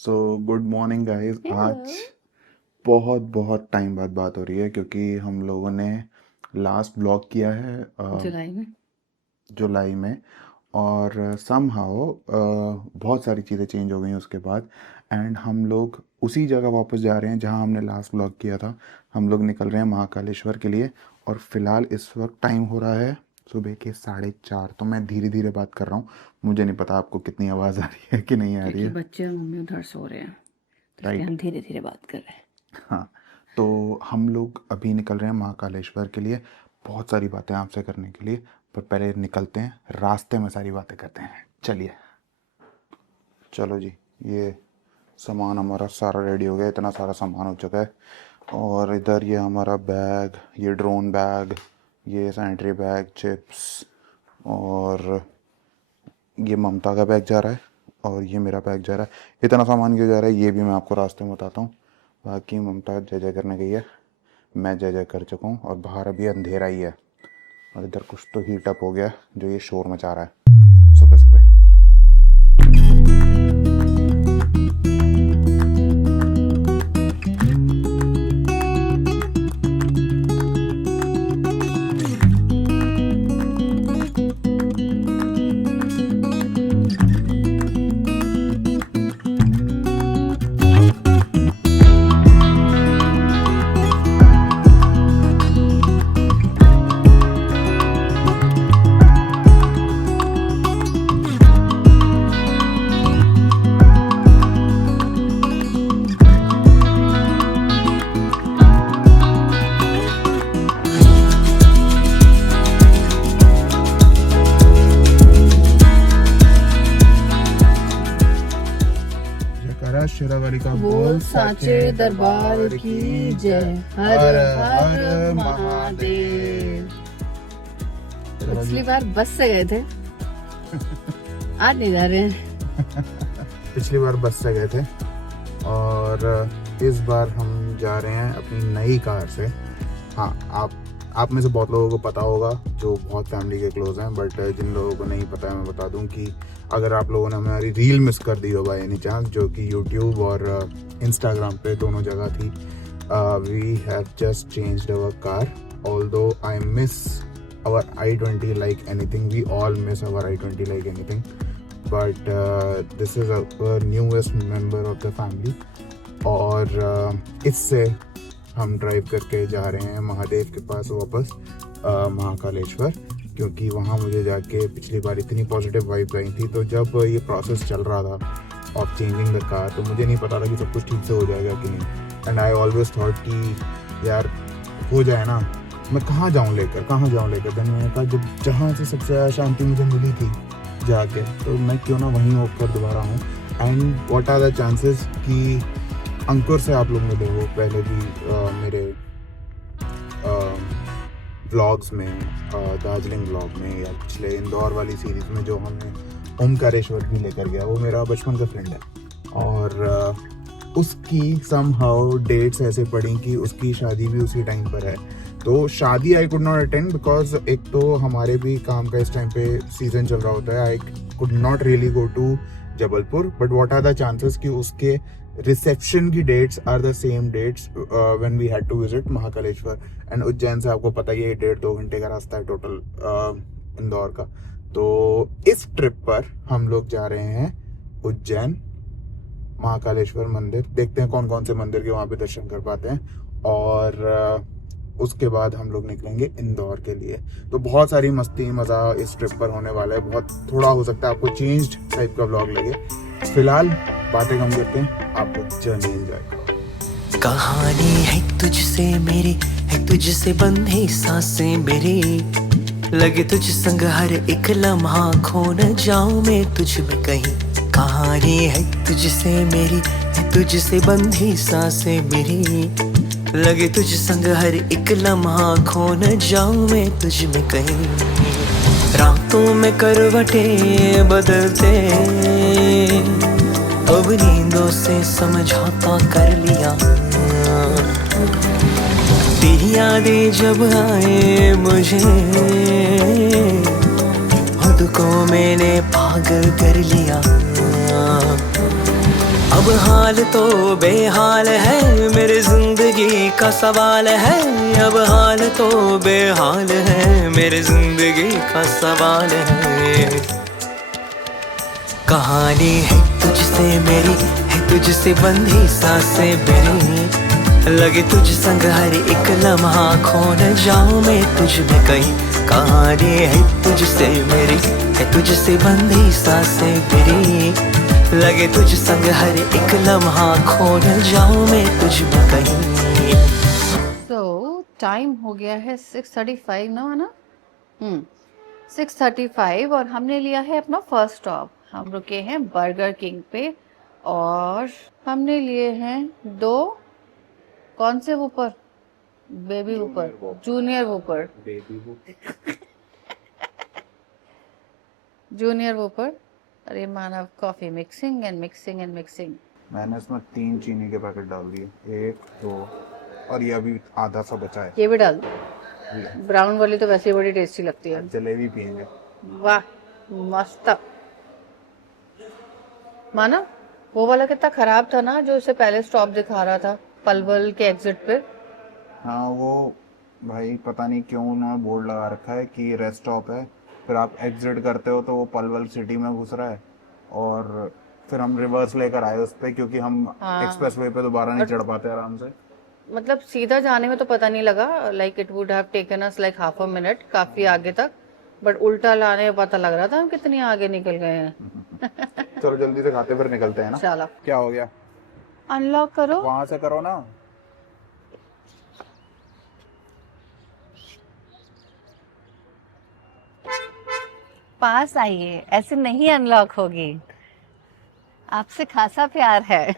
So good morning guys. आज hello. बहुत बहुत टाइम बाद बात हो रही है क्योंकि हम लोगों ने लास्ट ब्लॉग किया है जुलाई में। जुलाई में। और समहाउ बहुत सारी चीज़ें चेंज हो गई उसके बाद। एंड हम लोग उसी जगह वापस जा रहे हैं जहां हमने लास्ट ब्लॉग किया था। हम लोग निकल रहे हैं महाकालेश्वर के लिए। और फिलहाल इस वक्त टाइम हो रहा है सुबह के 4:30। तो मैं धीरे धीरे बात कर रहा हूँ। मुझे नहीं पता आपको कितनी आवाज़ आ रही है कि नहीं आ रही क्योंकि है। बच्चे और मम्मी उधर सो रहे हैं, तो इसलिए राइट। हम धीरे धीरे बात कर रहे हैं। हाँ। तो हम लोग अभी निकल रहे हैं महाकालेश्वर के लिए। बहुत सारी बातें आपसे करने के लिए, पर पहले निकलते हैं, रास्ते में सारी बातें करते हैं। चलिए। चलो जी। ये सामान हमारा सारा रेडी हो गया, इतना सारा सामान हो चुका है। और इधर ये हमारा बैग, ये ड्रोन बैग, ये सैनिटरी बैग, चिप्स, और ये ममता का बैग जा रहा है, और ये मेरा बैग जा रहा है। इतना सामान क्यों जा रहा है ये भी मैं आपको रास्ते में बताता हूँ। बाकी ममता जय जय करने गई है, मैं जय जय कर चुका हूँ, और बाहर अभी अंधेरा ही है। और इधर कुछ तो हीट अप हो गया जो ये शोर मचा रहा है सुबह सुबह। जयकारा शेरावाली का बोल साचे दरबार की जय। हर हर महादेव। पिछली बार बस से गए थे, आज नहीं जा रहे हैं। पिछली बार बस से गए थे और इस बार हम जा रहे हैं अपनी नई कार से। हाँ, आप में से बहुत लोगों को पता होगा जो बहुत फैमिली के क्लोज हैं, बट जिन लोगों को नहीं पता है मैं बता दूं कि अगर आप लोगों ने हमारी रील मिस कर दी हो बाय एनी चांस, जो कि यूट्यूब और इंस्टाग्राम पे दोनों जगह थी, we have just changed our car. Although I miss our i20 like anything, we all miss our i20 like anything, but this is our newest member of the family। और इससे हम drive करके जा रहे हैं महादेव के पास वापस, महाकालेश्वर, क्योंकि वहाँ मुझे जाके पिछली बार इतनी पॉजिटिव वाइब आई थी। तो जब ये प्रोसेस चल रहा था ऑफ चेंजिंग द कार, तो मुझे नहीं पता था कि सब कुछ ठीक से हो जाएगा कि नहीं। एंड आई ऑलवेज थॉट कि यार हो जाए ना, मैं कहाँ जाऊँ लेकर। देन मैंने कहा जब जहाँ से सबसे ज़्यादा शांति मुझे मिली थी जाके, तो मैं क्यों ना वहीं होकर दोबारा हूँ। And what are the chances कि अंकुर से आप लोग मिले हो पहले भी मेरे व्लॉग्स में, दार्जिलिंग व्लॉग में, या पिछले इंदौर वाली सीरीज़ में जो हमने ओमकारेश्वर भी लेकर गया, वो मेरा बचपन का फ्रेंड है। और उसकी समहाउ डेट्स ऐसे पड़ी कि उसकी शादी भी उसी टाइम पर है। तो शादी आई कुड नॉट अटेंड बिकॉज एक तो हमारे भी काम का इस टाइम पे सीजन चल रहा होता है। I could not really go to Jabalpur, but what are the chances कि उसके रिसेप्शन की dates are the same dates when we had to visit Mahakaleshwar. And Ujjain से आपको पता ही है 1.5-2 घंटे का रास्ता है टोटल इंदौर का। तो इस ट्रिप पर हम लोग जा रहे हैं उज्जैन महाकालेश्वर मंदिर। देखते हैं कौन कौन से मंदिर के वहाँ पे दर्शन कर पाते हैं, और उसके बाद हम लोग निकलेंगे इंदौर के लिए। तो बहुत सारी मस्ती मज़ा इस ट्रिप पर होने वाला है। बहुत थोड़ा हो सकता है आपको चेंज्ड टाइप का व्लॉग लगे। फिलहाल बातें कम करते हैं, आप लोग जर्नी एंजॉय करो। कहानी है तुझसे मेरी, है तुझसे बंधी सांसें मेरी, लगे तुझ संग हर एक लम्हा, खो न जाऊं मैं तुझ में कहीं। कहानी है तुझसे मेरी, है तुझसे बंधी सांसें मेरी, लगे तुझ संग हर एक लम्हा, खो न जाऊं मैं तुझ में कहीं। रातों में करवटें बदलते, अब नींदों से समझौता कर लिया। तेरी यादें जब आए मुझे, खुद को मैंने पागल कर लिया। अब हाल तो बेहाल है, मेरी जिंदगी का सवाल है। अब हाल तो बेहाल है, मेरी जिंदगी का सवाल है। कहानी है तुझसे मेरी, है तुझसे बंधी सांसें मेरी। लगे तुझ संग हर एक लम्हा, खो न जाऊं मैं तुझ में कहीं। कहानी है तुझसे मेरी, है तुझसे बंधी सांसें मेरी। लगे तुझ संग हर एक लम्हा, खो न जाऊं मैं तुझ में कहीं। तो टाइम हो गया है 6:35 ना, है ना? 6:35 और हमने लिया है अपना फर्स्ट स्टॉप। हम रुके हैं बर्गर किंग पे और हमने लिए हैं 2 कौन से whopper? Baby whopper, junior whopper, junior whopper. अरे Manav coffee mixing and mixing and mixing. मैंने इसमें 3 चीनी के पैकेट डाल दिए, 1 2 और ये अभी आधा सा बचा है। ये भी डाल दो। ब्राउन वाली तो वैसे ही बड़ी टेस्टी लगती है। जलेबी पियेंगे। वाह मस्त। मानव वो वाला कितना खराब था ना जो इससे पहले स्टॉप दिखा रहा था पलवल के एग्जिट पे। हाँ वो भाई पता नहीं क्यों उन्होंने बोर्ड लगा रखा है कि रेस्ट स्टॉप है, फिर आप एग्जिट करते हो तो वो पलवल सिटी में घुस रहा है। और फिर हम रिवर्स लेकर आए उस पर, क्योंकि हम एक्सप्रेस वे पे दोबारा नहीं चढ़ पाते आराम से। मतलब सीधा जाने में तो पता नहीं लगा, like it would have taken us like half a minute काफी आगे तक, बट उल्टा लाने में पता लग रहा था हम कितनी आगे निकल गए हैं। चलो जल्दी से खाते फिर निकलते हैं ना। चलो क्या हो गया? अनलॉक करो। वहां से करो ना। पास आइए, ऐसे नहीं अनलॉक होगी। आपसे खासा प्यार है।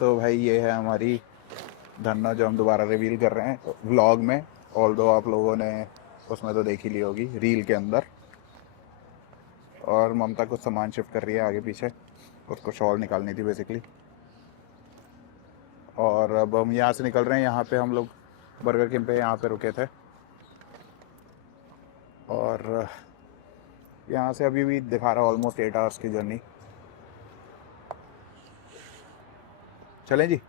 तो भाई ये है हमारी धन्ना जो हम दोबारा रिवील कर रहे हैं व्लॉग में। ऑल्दो आप लोगों ने उसमें तो देख ही ली होगी रील के अंदर। और ममता कुछ सामान शिफ्ट कर रही है आगे पीछे, उसको शॉल निकालनी थी बेसिकली। और अब हम यहाँ से निकल रहे हैं। यहाँ पे हम लोग बर्गर किंग पे यहाँ पे रुके थे और यहाँ से अभी भी दिखा रहा है ऑलमोस्ट 8 आवर्स की जर्नी। चलें जी।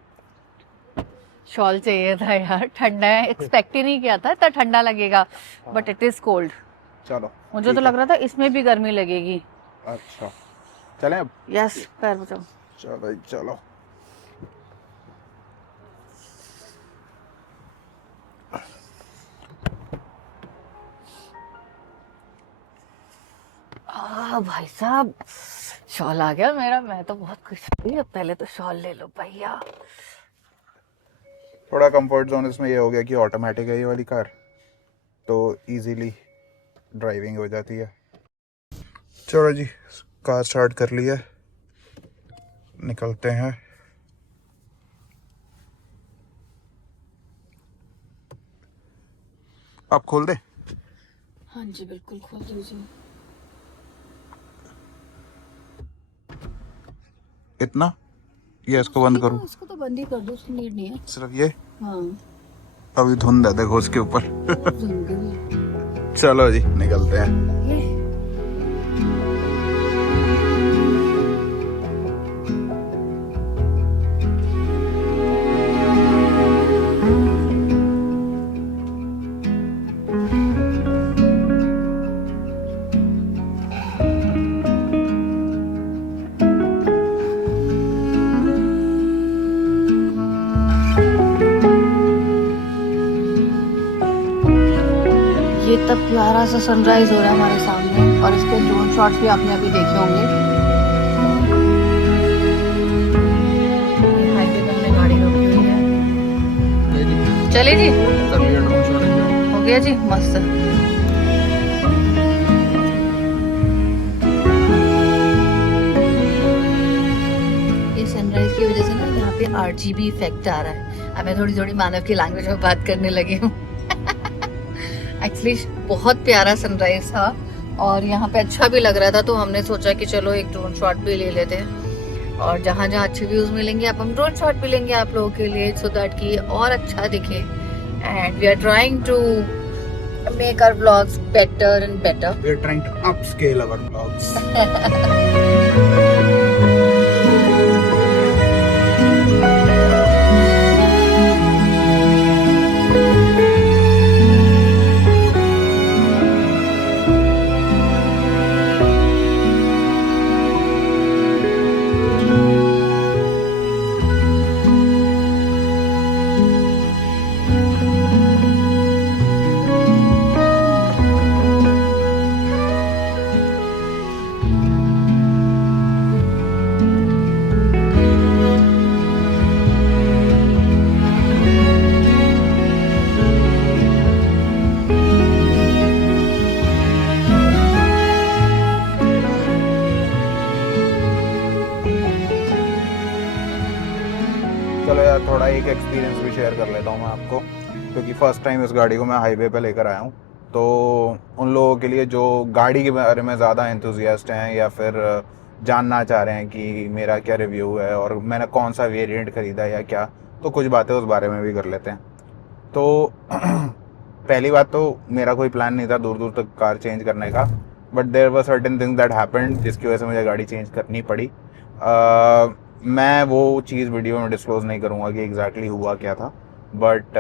शॉल चाहिए था यार, ठंडा है, एक्सपेक्ट ही नहीं किया था इतना ठंडा लगेगा, बट इट इज कोल्ड। चलो मुझे तो लग रहा था इसमें भी गर्मी लगेगी। अच्छा चलें अब। यस पैर बचाओ। चलो चलो। भाई साहब शॉल आ गया मेरा, मैं तो बहुत खुश हुई। अब पहले तो शॉल ले लो भैया। थोड़ा कंफर्ट जोन इसमें ये हो गया कि ऑटोमेटिक है ये वाली कार, तो इजीली ड्राइविंग हो जाती है। चलो जी कार स्टार्ट कर लिया, निकलते हैं। आप खोल दे। हाँ जी बिल्कुल खोल दीजिए। इतना ये इसको बंद करूं? इसको तो बंद ही कर दो, उसकी नीड नहीं है। सिर्फ ये? हाँ अभी धुंध है देखो उसके ऊपर। चलो जी निकलते हैं। ये तब प्यारा सा सनराइज हो रहा है हमारे सामने और इसके ड्रोन शॉट्स भी आपने अभी देखे होंगे। हाईवे पे हमने गाड़ी रोकी हुई है। चले जी, हो गया जी मस्त। ये सनराइज की वजह से ना यहाँ पे RGB इफेक्ट आ रहा है। अब मैं थोड़ी थोड़ी मानव की लैंग्वेज में बात करने लगी हूँ। एक्चुअली बहुत प्यारा सनराइज था और यहाँ पे अच्छा भी लग रहा था, तो हमने सोचा कि चलो एक ड्रोन शॉट भी ले लेते हैं। और जहाँ जहाँ अच्छे व्यूज मिलेंगे अब हम ड्रोन शॉट भी लेंगे आप लोगों के लिए, सो दैट कि और अच्छा दिखे। And we are trying to make our vlogs better and better. We are trying to upscale our vlogs. चलो यार थोड़ा एक एक्सपीरियंस भी शेयर कर लेता हूँ मैं आपको, क्योंकि फ़र्स्ट टाइम इस गाड़ी को मैं हाईवे पे लेकर आया हूँ। तो उन लोगों के लिए जो गाड़ी के बारे में ज़्यादा एंथुजियास्ट हैं या फिर जानना चाह रहे हैं कि मेरा क्या रिव्यू है और मैंने कौन सा वेरिएंट ख़रीदा या क्या, तो कुछ बातें उस बारे में भी कर लेते हैं। तो पहली बात तो मेरा कोई प्लान नहीं था दूर दूर तक कार चेंज करने का, but there were certain things that happened जिसकी वजह से मुझे गाड़ी चेंज करनी पड़ी। मैं वो चीज़ वीडियो में डिस्क्लोज नहीं करूँगा कि एग्जैक्टली हुआ क्या था, but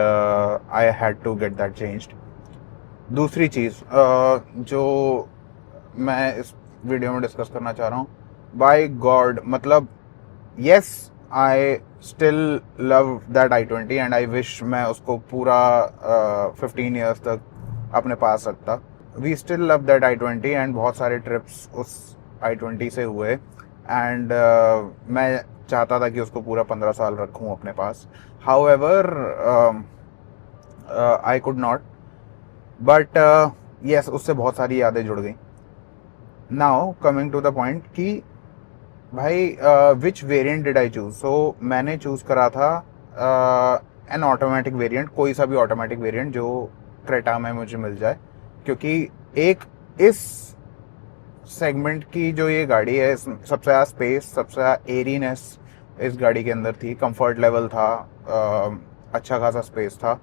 I had to get that changed. दूसरी चीज़ जो मैं इस वीडियो में डिस्कस करना चाह रहा हूँ, बाय गॉड मतलब yes I still love that i20 and I wish मैं उसको पूरा 15 ईयर्स तक अपने पास रखता। We still love that i20 and बहुत सारे ट्रिप्स उस i20 से हुए एंड मैं चाहता था कि उसको पूरा 15 साल रखूं अपने पास। However I could not, but yes उससे बहुत सारी यादें जुड़ गई। Now coming to the point कि भाई which variant did I choose. So मैंने चूज़ करा था एन ऑटोमेटिक वेरिएंट, कोई सा भी ऑटोमेटिक वेरिएंट जो क्रेटा में मुझे मिल जाए, क्योंकि एक इस सेगमेंट की जो ये गाड़ी है सबसे ज़्यादा स्पेस, सबसे ज़्यादा एरीनेस इस गाड़ी के अंदर थी, कंफर्ट लेवल था, अच्छा खासा स्पेस था।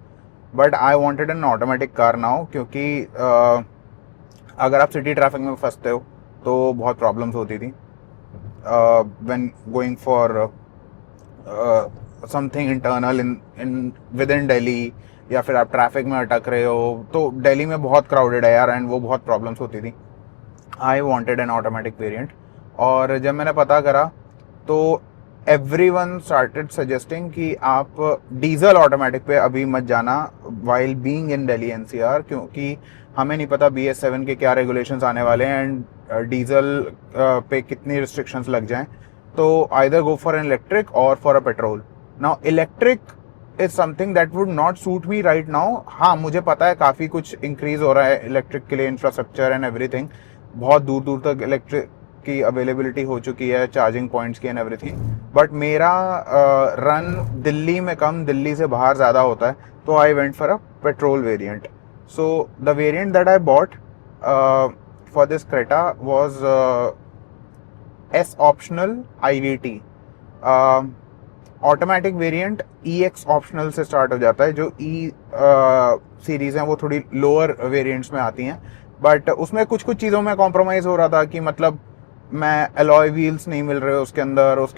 But I wanted N automatic car now, क्योंकि अगर आप सिटी ट्रैफिक में फंसते हो तो बहुत प्रॉब्लम्स होती थी when going for something internal in within Delhi, या फिर आप ट्रैफिक में अटक रहे हो तो दिल्ली में बहुत क्राउडेड है यार एंड वो बहुत प्रॉब्लम्स होती थी। I wanted N automatic variant, और जब मैंने पता करा तो एवरीवन स्टार्टेड सजेस्टिंग कि आप डीजल ऑटोमेटिक पे अभी मत जाना while being in Delhi NCR, क्योंकि हमें नहीं पता BS7 के क्या रेगुलेशंस आने वाले हैं एंड डीजल पे कितनी रिस्ट्रिक्शंस लग जाएं। तो either go for an electric और for a petrol. Now electric is something that would not suit me right now. हाँ मुझे पता है काफ़ी कुछ इंक्रीज हो रहा है इलेक्ट्रिक के लिए, इंफ्रास्ट्रक्चर एंड एवरीथिंग, बहुत दूर दूर तक इलेक्ट्रिक की अवेलेबिलिटी हो चुकी है, चार्जिंग पॉइंट्स की एंड एवरीथिंग, बट मेरा रन दिल्ली में कम, दिल्ली से बाहर ज़्यादा होता है, तो I went for a petrol variant. So the variant that I bought for this Creta was S optional IVT. Automatic variant EX optional से स्टार्ट हो जाता है। जो E सीरीज़ हैं वो थोड़ी लोअर वेरिएंट्स में आती हैं, बट उसमें कुछ कुछ चीज़ों में कॉम्प्रोमाइज़ हो रहा था कि मतलब मैं अलॉय व्हील्स नहीं मिल रहे उसके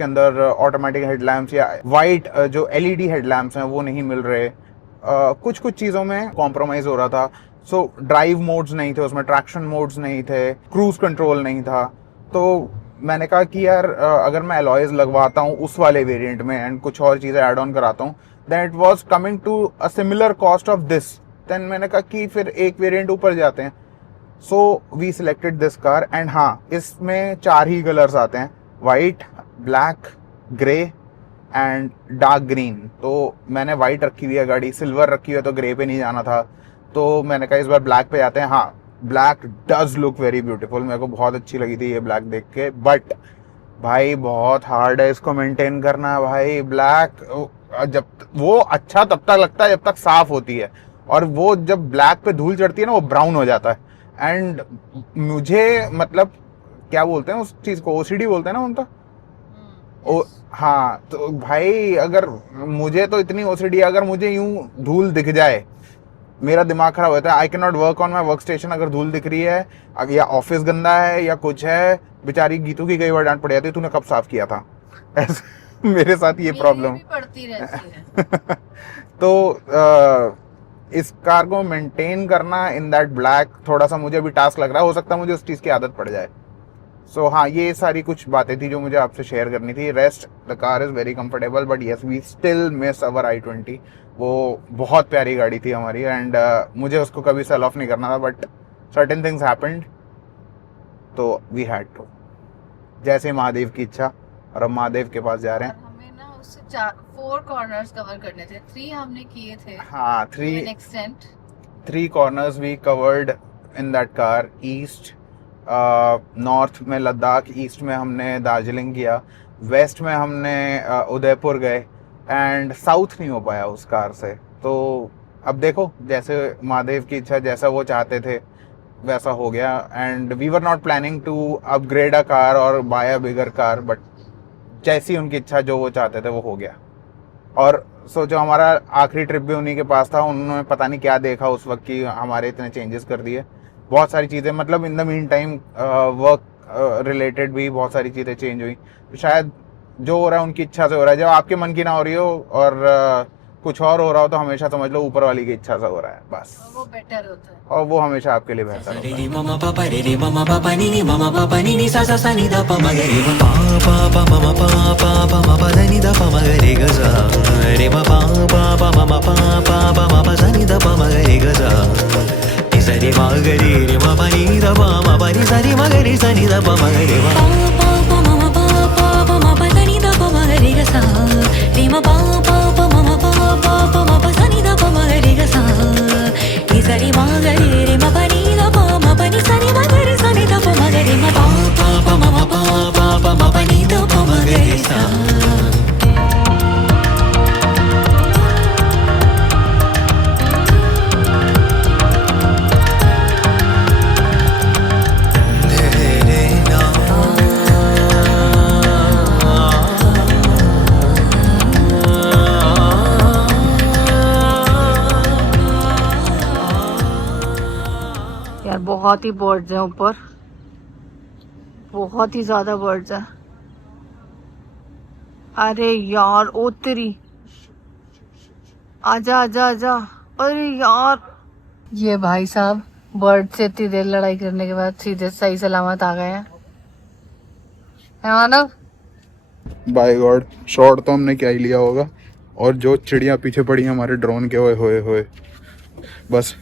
अंदर ऑटोमेटिक हेडलैम्प्स या वाइट जो LED हेडलैम्प्स हैं वो नहीं मिल रहे, कुछ कुछ चीज़ों में कॉम्प्रोमाइज़ हो रहा था। सो ड्राइव मोड्स नहीं थे उसमें, ट्रैक्शन मोड्स नहीं थे, क्रूज कंट्रोल नहीं था। तो मैंने कहा कि यार अगर मैं अलॉयज लगवाता हूँ उस वाले वेरिएंट में एंड कुछ और चीज़ें ऐड ऑन कराता हूँ, then it was coming to a similar cost of this. Then मैंने कहा कि फिर एक वेरिएंट ऊपर जाते हैं। So we selected this car and हाँ इसमें 4 ही कलर्स आते हैं, white, black, grey and dark green. तो मैंने वाइट रखी हुई है गाड़ी, सिल्वर रखी हुई है तो ग्रे पे नहीं जाना था, तो मैंने कहा इस बार ब्लैक पे जाते हैं। हाँ black does look very beautiful, मेरे को बहुत अच्छी लगी थी ये ब्लैक देख के, बट भाई बहुत हार्ड है इसको मेंटेन करना भाई। ब्लैक जब वो अच्छा तब तक लगता है जब तक साफ होती है, और वो जब ब्लैक पे धूल चढ़ती है ना वो ब्राउन हो जाता है। एंड मुझे मतलब क्या बोलते हैं उस चीज़ को, OCD बोलते हैं ना उनका। ओ हाँ तो भाई अगर मुझे तो इतनी OCD, अगर मुझे यूं धूल दिख जाए मेरा दिमाग खराब होता है। I can not work on my work station अगर धूल दिख रही है, या ऑफिस गंदा है या कुछ है। बेचारी गीतू की कई बार डांट पड़ जाती है, तूने कब साफ किया था ऐसे मेरे साथ ये प्रॉब्लम पड़ती रहती है। तो इस कार को मेंटेन करना इन दैट ब्लैक थोड़ा सा मुझे भी टास्क लग रहा है, हो सकता है मुझे उस चीज़ की आदत पड़ जाए। सो हाँ ये सारी कुछ बातें थी जो मुझे आपसे शेयर करनी थी। Rest the car is very comfortable, but yes we still miss our i20। वो बहुत प्यारी गाड़ी थी हमारी एंड मुझे उसको कभी सेल ऑफ नहीं करना था, बट सर्टेन थिंग्स हैपेंड तो वी हैड टू, जैसे महादेव की इच्छा। और अब महादेव के पास जा रहे हैं। हमें ना उससे 4 कॉर्नर्स कवर करने थे, 3 हमने किए थे। हाँ 3 corners we covered in that car. East, north में लद्दाख, ईस्ट में हमने दार्जिलिंग किया, वेस्ट में हमने उदयपुर गए एंड साउथ नहीं हो पाया उस कार से। तो अब देखो, जैसे महादेव की इच्छा, जैसा वो चाहते थे वैसा हो गया। And we were not planning to upgrade a car और buy a bigger car, but जैसी उनकी इच्छा, जो वो चाहते थे वो हो गया। और सोचो, हमारा आखिरी ट्रिप भी उन्हीं के पास था। उन्होंने पता नहीं क्या देखा उस वक्त कि हमारे इतने चेंजेस कर दिए, बहुत सारी चीज़ें। मतलब in the mean time work related भी बहुत सारी चीज़ें चेंज हुई। तो शायद जो हो रहा है उनकी इच्छा से हो रहा है। जब आपके मन की ना हो रही हो और कुछ और हो रहा हो, तो हमेशा समझ लो ऊपर वाली की इच्छा से हो रहा है बस। वो बेटर होता है, और वो हमेशा आपके लिए बेहतर होता है। रे ममा पापा रे रे ममा पापा नी नी ममा पापा नी नी सा सा सा नी दा पा म गे रे पा पा पा ममा पा पा पा म पा दा नी दा पा म गे रे ग सा रे पा पा पा पा ममा पा पा पा म पा सा नी दा पा म गे रे ग सा नि सा रे मा गे रे मा पा नी दा पा म पा नी सा रे मा गे रे सा नी दा पा म गे रे पा पा पा ममा पा पा पा म पा दा नी दा पा म गे रे ग सा रे मा पा पा पा ममा पा पा पा म पा सा नी दा पा म गे रे ग सा नि सा रे मा गे रे मा पा नी दा पा म पा नी सा रे मा गे रे सा नी दा पा म गे रे मा पा पा पा ममा पा पा पा म पा नी दा पा म गे रे सा। यार बहुत ही बर्ड्स हैं ऊपर, बहुत ही ज्यादा बर्ड्स हैं। अरे यार ओ तेरी, आजा आजा आजा। अरे यार, ये भाई साहब बर्ड से इतनी देर लड़ाई करने के बाद सीधे सही सलामत आ गए हैं, है मानव? बाय गॉड, शॉट तो हमने क्या ही लिया होगा। और जो चिड़िया पीछे पड़ी हैं हमारे ड्रोन के, ओए होए होए, बस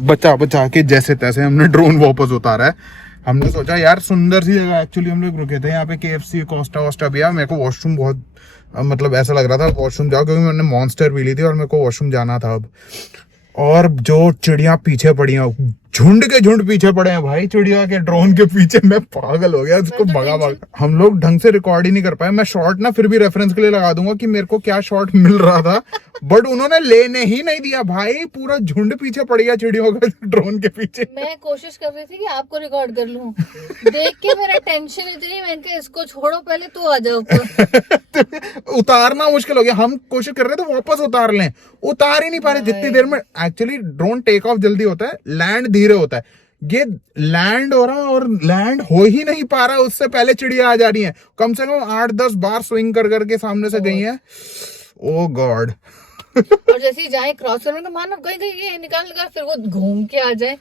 बचा बचा के जैसे तैसे हमने ड्रोन वापस उतारा है। हमने सोचा यार सुंदर सी जगह, एक्चुअली हम लोग रुके थे यहाँ पे KFC कोस्टा वोस्टा भी है। मेरे को वॉशरूम बहुत मतलब ऐसा लग रहा था वॉशरूम जाओ, क्योंकि मैंने मॉन्स्टर पी ली थी और मेरे को वॉशरूम जाना था अब। और जो चिड़िया पीछे पड़ी हैं, झुंड के झुंड पीछे पड़े हैं भाई चिड़िया के ड्रोन के पीछे। मैं पागल हो गया, उसको भगा भगा। हम लोग ढंग से रिकॉर्ड ही नहीं कर पाए। मैं शॉट ना फिर भी रेफरेंस के लिए लगा दूंगा कि मेरे को क्या शॉट मिल रहा था, बट उन्होंने लेने ही नहीं दिया भाई। पूरा झुंड पीछे पड़ गया चिड़ियों का ड्रोन के पीछे। मैं कोशिश कर रही थी कि आपको रिकॉर्ड कर लूं, देख के मेरा टेंशन इतनी, मैंने कहा इसको छोड़ो पहले, तू आ जाओ ऊपर। उतारना मुश्किल हो गया। हम कोशिश कर रहे थे वापस उतार लें, उतार ही नहीं पा रहे जितनी देर में। एक्चुअली ड्रोन टेक ऑफ जल्दी होता है, लैंड धीरे होता है। ये लैंड हो रहा और लैंड हो ही नहीं पा रहा, उससे पहले चिड़िया आ जा रही है। कम से कम 8-10 बार स्विंग कर करके सामने से गई है। ओ गॉड। और जैसे ही जाए क्रॉस करने, तो मानो गई ये निकाल निकाल, फिर वो घूम के आ जाए।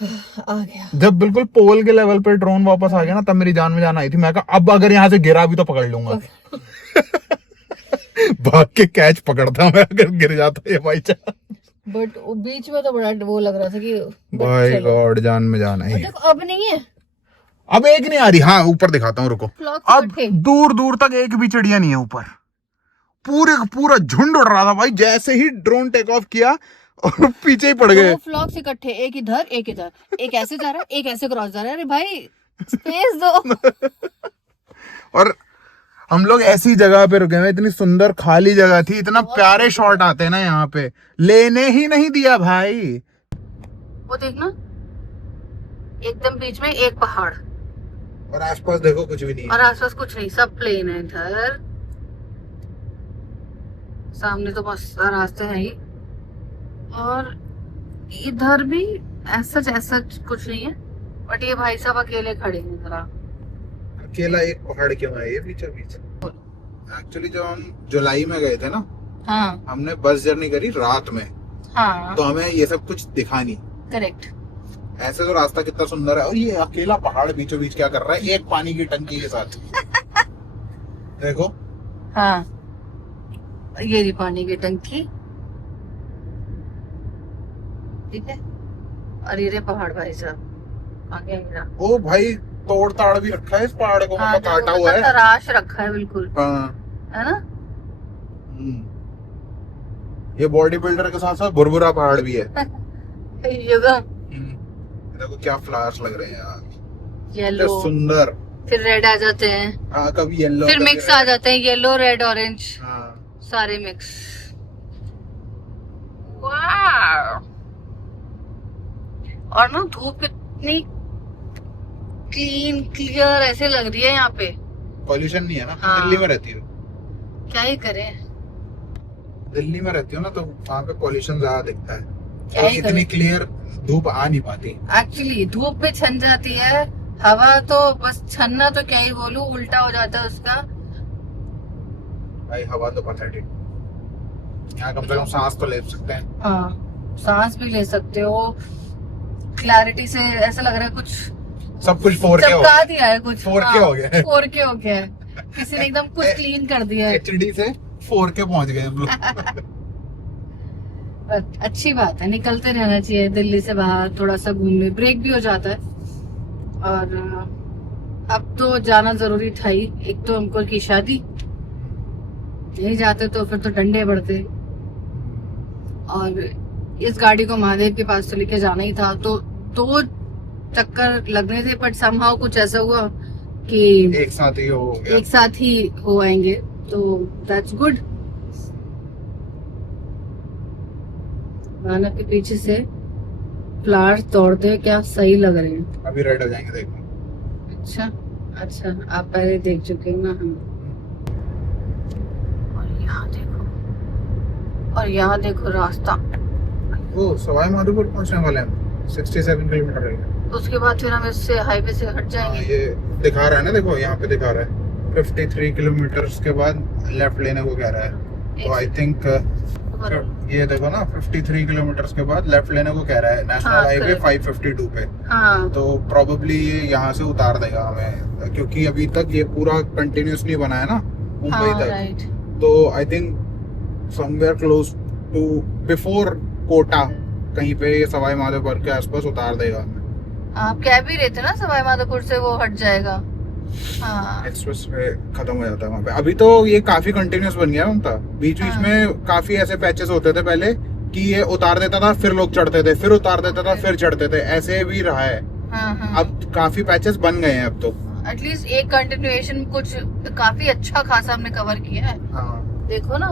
आ गया। जब बिल्कुल पोल के लेवल पे ड्रोन वापस आ गया ना, तब मेरी जान में जान आई थी। मैं कहा अब अगर यहाँ से गिरा भी तो पकड़ लूंगा। भाग के कैच पकड़ता मैं अगर गिर जाता ये भाई। बट बीच में तो बड़ा वो लग रहा था कि भाई गॉड, जान में जान आई। अब नहीं है, अब एक नहीं आ रही। हाँ ऊपर दिखाता हूँ, रुको। फ्लॉक्स अब इकट्ठे। दूर दूर तक एक भी चिड़िया नहीं है ऊपर। पूरे पूरा झुंड उड़ रहा था भाई। जैसे ही ड्रोन टेक ऑफ किया और पीछे ही पड़ गए। 2 फ्लॉक्स इकट्ठे, एक इधर एक इधर, एक ऐसे जा रहा है एक ऐसे क्रॉस जा रहा है। अरे भाई स्पेस दो। और हम लोग ऐसी जगह पे रुके हुए, इतनी सुंदर खाली जगह थी, इतना प्यारे शॉट आते हैं ना यहाँ पे, लेने ही नहीं दिया भाई। वो देखना, एकदम बीच में एक पहाड़, और आसपास देखो कुछ भी नहीं है। और आसपास कुछ नहीं, सब प्लेन है। इधर सामने तो बस रास्ते हैं ही, और इधर भी ऐसा कुछ नहीं है। बट ये भाई साहब अकेले खड़े हैं। जरा अकेला एक पहाड़ क्यों है ये बीचों बीच? एक्चुअली जब हम जुलाई में गए थे ना, हाँ हमने बस जर्नी करी रात में, हाँ तो हमें ये सब कुछ दिखा नहीं। करेक्ट। ऐसे तो रास्ता कितना सुंदर है, और ये अकेला पहाड़ बीचों बीच क्या कर रहा है एक पानी की टंकी के साथ। देखो। हाँ ये रही पानी की टंकी, ठीक है। और ये रहे पहाड़ भाई साहब आगे मेरा। ओ भाई, तोड़ ताड़ भी रखा है इस पहाड़ को। हाँ, मतलब काटा हुआ है, तराश रखा है बिल्कुल, हाँ। है ना। ये बॉडी बिल्डर के साथ साथ भुरभुरा पहाड़ भी है। देखो क्या फ्लावर्स लग रहे हैं यार, येलो सुंदर। फिर रेड आ जाते हैं, हाँ कभी येलो, फिर मिक्स आ जाते हैं, येलो रेड ऑरेंज। हाँ सारे मिक्स। वाह! और ना धूप कितनी क्लीन क्लियर ऐसे लग रही है यहाँ पे। पॉल्यूशन नहीं है ना। हाँ। दिल्ली में रहती हो, क्या ही करें, दिल्ली में रहती हो ना, तो वहाँ पे पॉल्यूशन ज्यादा दिखता है क्या और ही इतनी करें। क्लियर धूप आ नहीं पाती। एक्चुअली धूप भी छन जाती है, हवा तो बस छनना तो क्या ही बोलूं, उल्टा हो जाता है उसका। भाई हवा तो पैथेटिक, यहाँ कम से कम सांस तो ले सकते हैं। हाँ, सांस भी ले सकते हो, क्लैरिटी से ऐसा लग रहा है कुछ सब कुछ 4K हो चमका दिया है कुछ। 4K हो गया है। 4K हो गया है, किसी ने एकदम कुछ क्लीन कर दिया है। HD से 4K पहुंच गए हम लोग। But अच्छी बात है, निकलते रहना चाहिए दिल्ली से बाहर, थोड़ा सा घूमने, ब्रेक भी हो जाता है। और अब तो जाना जरूरी था ही, एक तो अंकुर की शादी, नहीं जाते तो फिर तो डंडे पड़ते, और इस गाड़ी को महादेव के पास तो लेके जाना ही था, तो 2 चक्कर लगने थे, बट समहाउ कुछ ऐसा हुआ कि एक साथ ही हो गया। एक साथ ही हो आएंगे, तो दैट्स गुड। मानव के पीछे से फ्लावर्स तोड़ते क्या सही लग रहे हैं। अभी रेड हो जाएंगे, देखो। अच्छा अच्छा, आप पहले देख चुके हो ना हम। और यहाँ देखो, और यहाँ देखो रास्ता, वो सवाई माधोपुर पहुंचने वाले हैं, 67 किलोमीटर है। उसके बाद फिर हम इससे हाईवे से हट हाँ, जाएंगे। ये दिखा रहा है ना, देखो यहाँ पे दिखा रहा है 53 किलोमीटर के बाद लेफ्ट लेने को कह रहा है। तो आई थिंक ये देखो ना, 53 किलोमीटर के बाद लेफ्ट लेने को कह रहा है, नेशनल हाँ, हाईवे correct। 552 पे। हाँ तो प्रोबेबली ये यहाँ से उतार देगा हमें, क्योंकि अभी तक ये पूरा कंटिन्यूसली बना है ना मुंबई हाँ, तक। राइट। तो I think somewhere close to before Kota कहीं पे ये सवाई माधोपुर के आसपास उतार देगा हमें। आप कह भी रहे थे ना सवाई माधोपुर से वो हट जाएगा। हाँ एक्सप्रेस वे खत्म हो जाता है वहाँ पे। अभी तो ये काफी कंटिन्यूस बन गया ममता, बीच बीच हाँ। में काफी ऐसे पैचेस होते थे पहले कि ये उतार देता था, फिर लोग चढ़ते थे, फिर उतार देता था, फिर चढ़ते थे, ऐसे भी रहा है। हाँ हाँ। अब काफी पैचेस बन गए हैं अब तो। एटलीस्ट एक कंटिन्यूएशन कुछ काफी अच्छा खासा हमने कवर किया है। हाँ, देखो ना,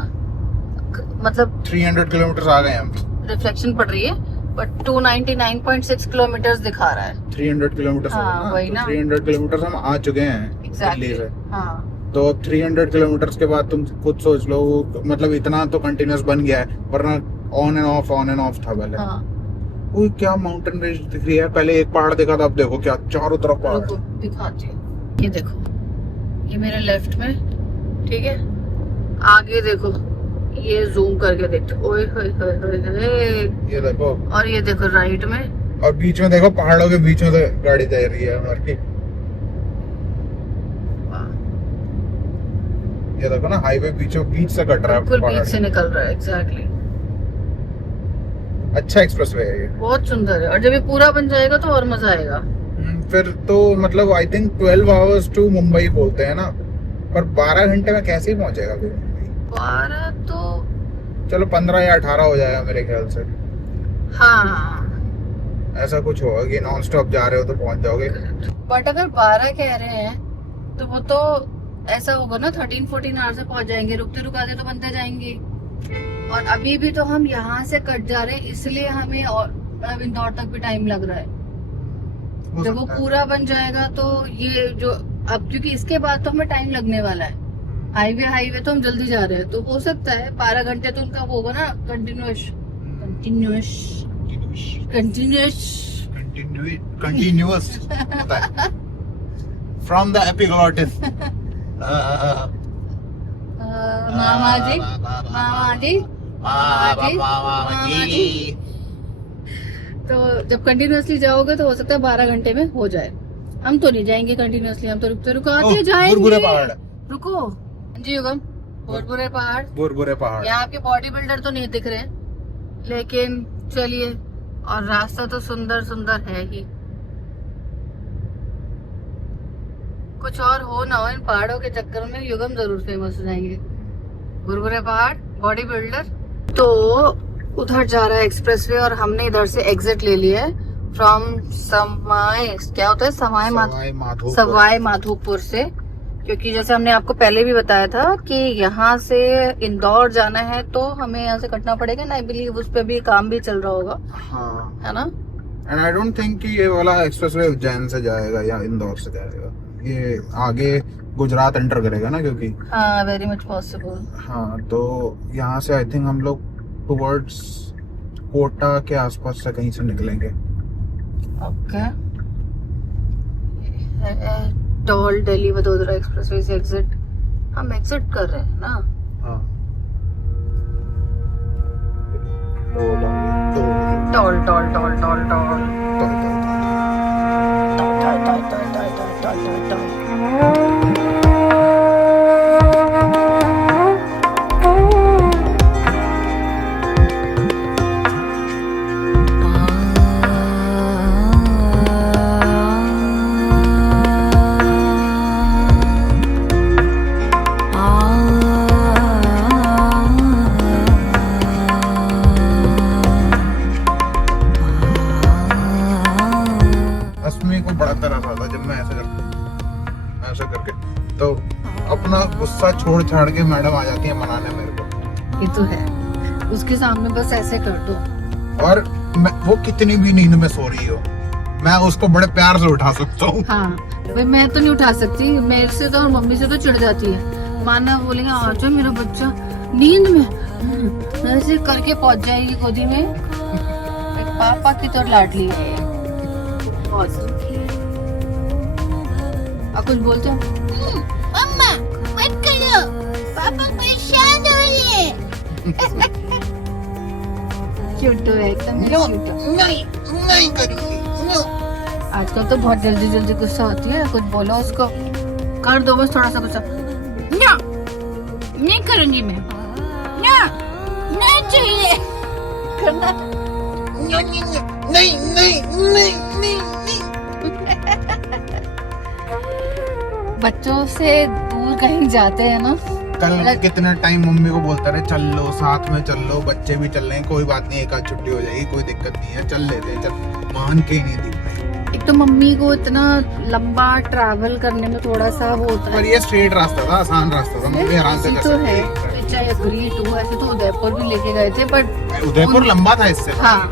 मतलब 300 किलोमीटर आ गए हैं हम। रिफ्लेक्शन पड़ रही है, बट 299.6 किलोमीटर दिखा रहा है। 300 किलोमीटर हाँ, वही ना। 300 किलोमीटर हम आ चुके हैं एग्जैक्टली। दिल्ली से। हाँ तो अब 300 किलोमीटर के बाद तुम खुद सोच लो, मतलब इतना तो कंटिन्यूस बन गया है, वरना ऑन एंड ऑफ था पहले। हाँ। कोई क्या माउंटेन रेंज दिख रही है, पहले एक पहाड़ देखा था, अब देखो क्या चारों तरफ पहाड़ रुको है। दिखाती हूँ, ये देखो, ये मेरे लेफ्ट में, ठीक है, आगे देखो, ये जूम करके देखते, ओए होए होए होए होए। ये देखो, और ये देखो राइट में, और बीच में देखो, पहाड़ों के बीच में से गाड़ी जा रही है हमारी। ये देखो ना, हाईवे बीचों बीच से कट रहा है बिल्कुल बीच पहाड़। से निकल रहा है। एग्जैक्टली। अच्छा एक्सप्रेसवे है ये। बहुत सुंदर है, और जब ये पूरा बन जाएगा तो और मजा आएगा। फिर तो मतलब I think 12 hours to Mumbai बोलते हैं ना, पर 12 घंटे में कैसे ही पहुंचेगा फिर मुंबई? 12 तो चलो 15 या 18 हो जाएगा मेरे ख्याल से। हाँ, ऐसा कुछ होगा कि नॉन स्टॉप जा रहे हो तो पहुंच जाओगे। बट अगर 12 कह रहे हैं तो वो तो ऐसा होगा ना, 13-14 आवर से पहुंच जाएंगे, रुकते रुकाते तो बनते जाएंगे। और अभी भी तो हम यहाँ से कट जा रहे हैं, इसलिए हमें और मतलब इंदौर तक भी टाइम लग रहा है। हो जब वो सकता है। पूरा बन जाएगा तो ये जो अब, क्योंकि इसके बाद तो हमें टाइम लगने वाला है, हाईवे तो हम जल्दी जा रहे हैं, तो हो सकता है 12 घंटे तो उनका वो होगा ना, कंटिन्यूस कंटिन्यूअस होता है फ्रॉम द एपिग्लॉटिस। मामा जी, मामा जी, मामा जी। तो जब कंटिन्यूअसली जाओगे तो हो सकता है 12 घंटे में हो जाए। हम तो नहीं जाएंगे कंटिन्यूअसली, हम तो रुकते रुकाते जाएंगे। बुरबुरे पहाड़, रुको जी युगम, बुरबुरे पहाड़। बुरबुरे पहाड़। यहाँ आपके बॉडी बिल्डर तो नहीं दिख रहे, लेकिन चलिए, और रास्ता तो सुंदर सुंदर है ही। कुछ और हो ना हो, इन पहाड़ों के चक्कर में युगम जरूर फेमस हो जाएंगे। बुरबुरे पहाड़, बॉडी बिल्डर। तो उधर जा रहा है एक्सप्रेसवे, और हमने इधर से एग्जिट ले लिया है फ्रॉम समाय, क्या होता है, सवाई माधोपुर से, क्योंकि जैसे हमने आपको पहले भी बताया था कि यहाँ से इंदौर जाना है तो हमें यहाँ से कटना पड़ेगा ना। आई बिलीव उस पर भी काम भी चल रहा होगा, हाँ, है ना। एंड आई डोंट थिंक कि ये वाला एक्सप्रेसवे उज्जैन से जाएगा या इंदौर से जाएगा, ये आगे गुजरात एंटर करेगा ना, क्योंकि हाँ, वेरी मच पॉसिबल। हाँ, तो यहाँ से आई थिंक हम लोग टुवर्ड्स कोटा के आसपास से कहीं से निकलेंगे। Okay, toll Delhi Vadodara expressway से एग्जिट, हम एग्जिट कर रहे हैं ना। हाँ, toll toll toll toll toll अस्मी को बड़ा तरस आता जब मैं ऐसा करके तो अपना गुस्सा छोड़ छाड़ के मैडम आ जाती है मनाने मेरे को। ये तो है, उसके सामने बस ऐसे कर दो और वो कितनी भी नींद में सो रही हो, मैं उसको बड़े प्यार से उठा सकता हूँ। हाँ भाई, मैं तो नहीं उठा सकती, मेरे से तो और मम्मी से तो चिढ़ जाती है। माना बोलेंगे आ जाओ मेरा बच्चा नींद में, ऐसे करके पहुंच जाएगी गोदी में, एक पापा की तरह लाडली है। आप कुछ बोलते हो? मम्मा मत करो, पापा परेशान हो रहे। क्यूट है एकदम क्यूट है। नहीं करूँगी, नो। आजकल तो बहुत जल्दी जल्दी गुस्सा होती है, कुछ बोलो उसको, कर दो बस थोड़ा सा गुस्सा। ना, नहीं करूंगी मैं, ना, नहीं चाहिए करना। नहीं। बच्चों से दूर कहीं जाते हैं ना, कल कितने टाइम मम्मी को बोलता रहे चल लो, साथ में चल लो, बच्चे भी चल रहे हैं, कोई बात नहीं, एक आध छुट्टी हो जाएगी, कोई दिक्कत नहीं है, चल लेते हैं, चल। मान के ही नहीं थी। एक तो मम्मी को इतना लंबा ट्रैवल करने में थोड़ा सा वो होता पर है। ये स्ट्रेट रास्ता था, आसान रास्ता था, मम्मी आराम से कर तो है, सकती which I agree to, ऐसे तो उदयपुर भी लेके गए थे, बट है। उदयपुर लंबा था इससे। हाँ,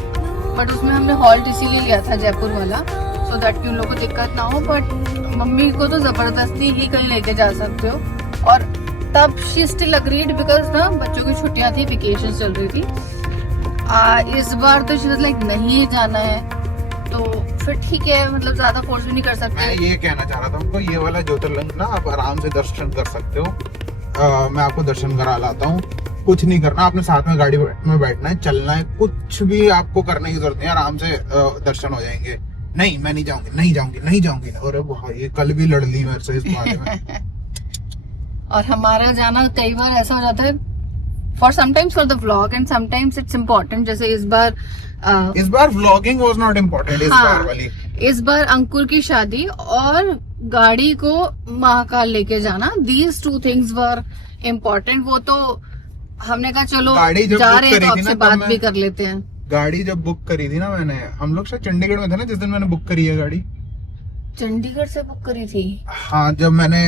बट उसमें हमने हॉल्ट इसीलिए लिया था जयपुर वाला, सो दैट कि उन लोगों को दिक्कत ना हो। बट मम्मी को तो जबरदस्ती ही कहीं लेके जा सकते हो, और तब शी स्टिल अग्रीड बिकॉज ना बच्चों की छुट्टियां थी, वेकेशन चल रही थी। इस बार तो शी लाइक नहीं जाना है, तो फिर ठीक है, मतलब ज्यादा फोर्स भी नहीं कर मैं सकते। ये कहना चाह रहा था उनको, ये वाला ज्योतिर्लिंग ना आप आराम से दर्शन कर सकते हो। मैं आपको दर्शन करा लाता हूँ, कुछ नहीं करना, आपने साथ में गाड़ी में बैठना है, चलना है, कुछ भी आपको करने की जरूरत नहीं है, आराम से दर्शन हो जाएंगे। नहीं, मैं नहीं जाऊंगी। और ये कल भी लड़ ली मेरे से इस बारे में। और हमारा जाना कई बार ऐसा हो जाता है, for sometimes for the vlog and sometimes it's important. जैसे इस बार व्लॉगिंग वाज नॉट इम्पोर्टेंट इस बार वाली। इस बार अंकुर की शादी और गाड़ी को महाकाल लेके जाना, these two things were important. वो तो हमने कहा चलो गाड़ी जब जा बुक रहे हैं करी तो थी आपसे ना, तब बात भी कर लेते हैं। गाड़ी जब बुक करी थी ना मैंने, हम लोग शायद चंडीगढ़ में थे ना जिस दिन मैंने बुक करी है गाड़ी। चंडीगढ़ से बुक करी थी? हाँ, जब मैंने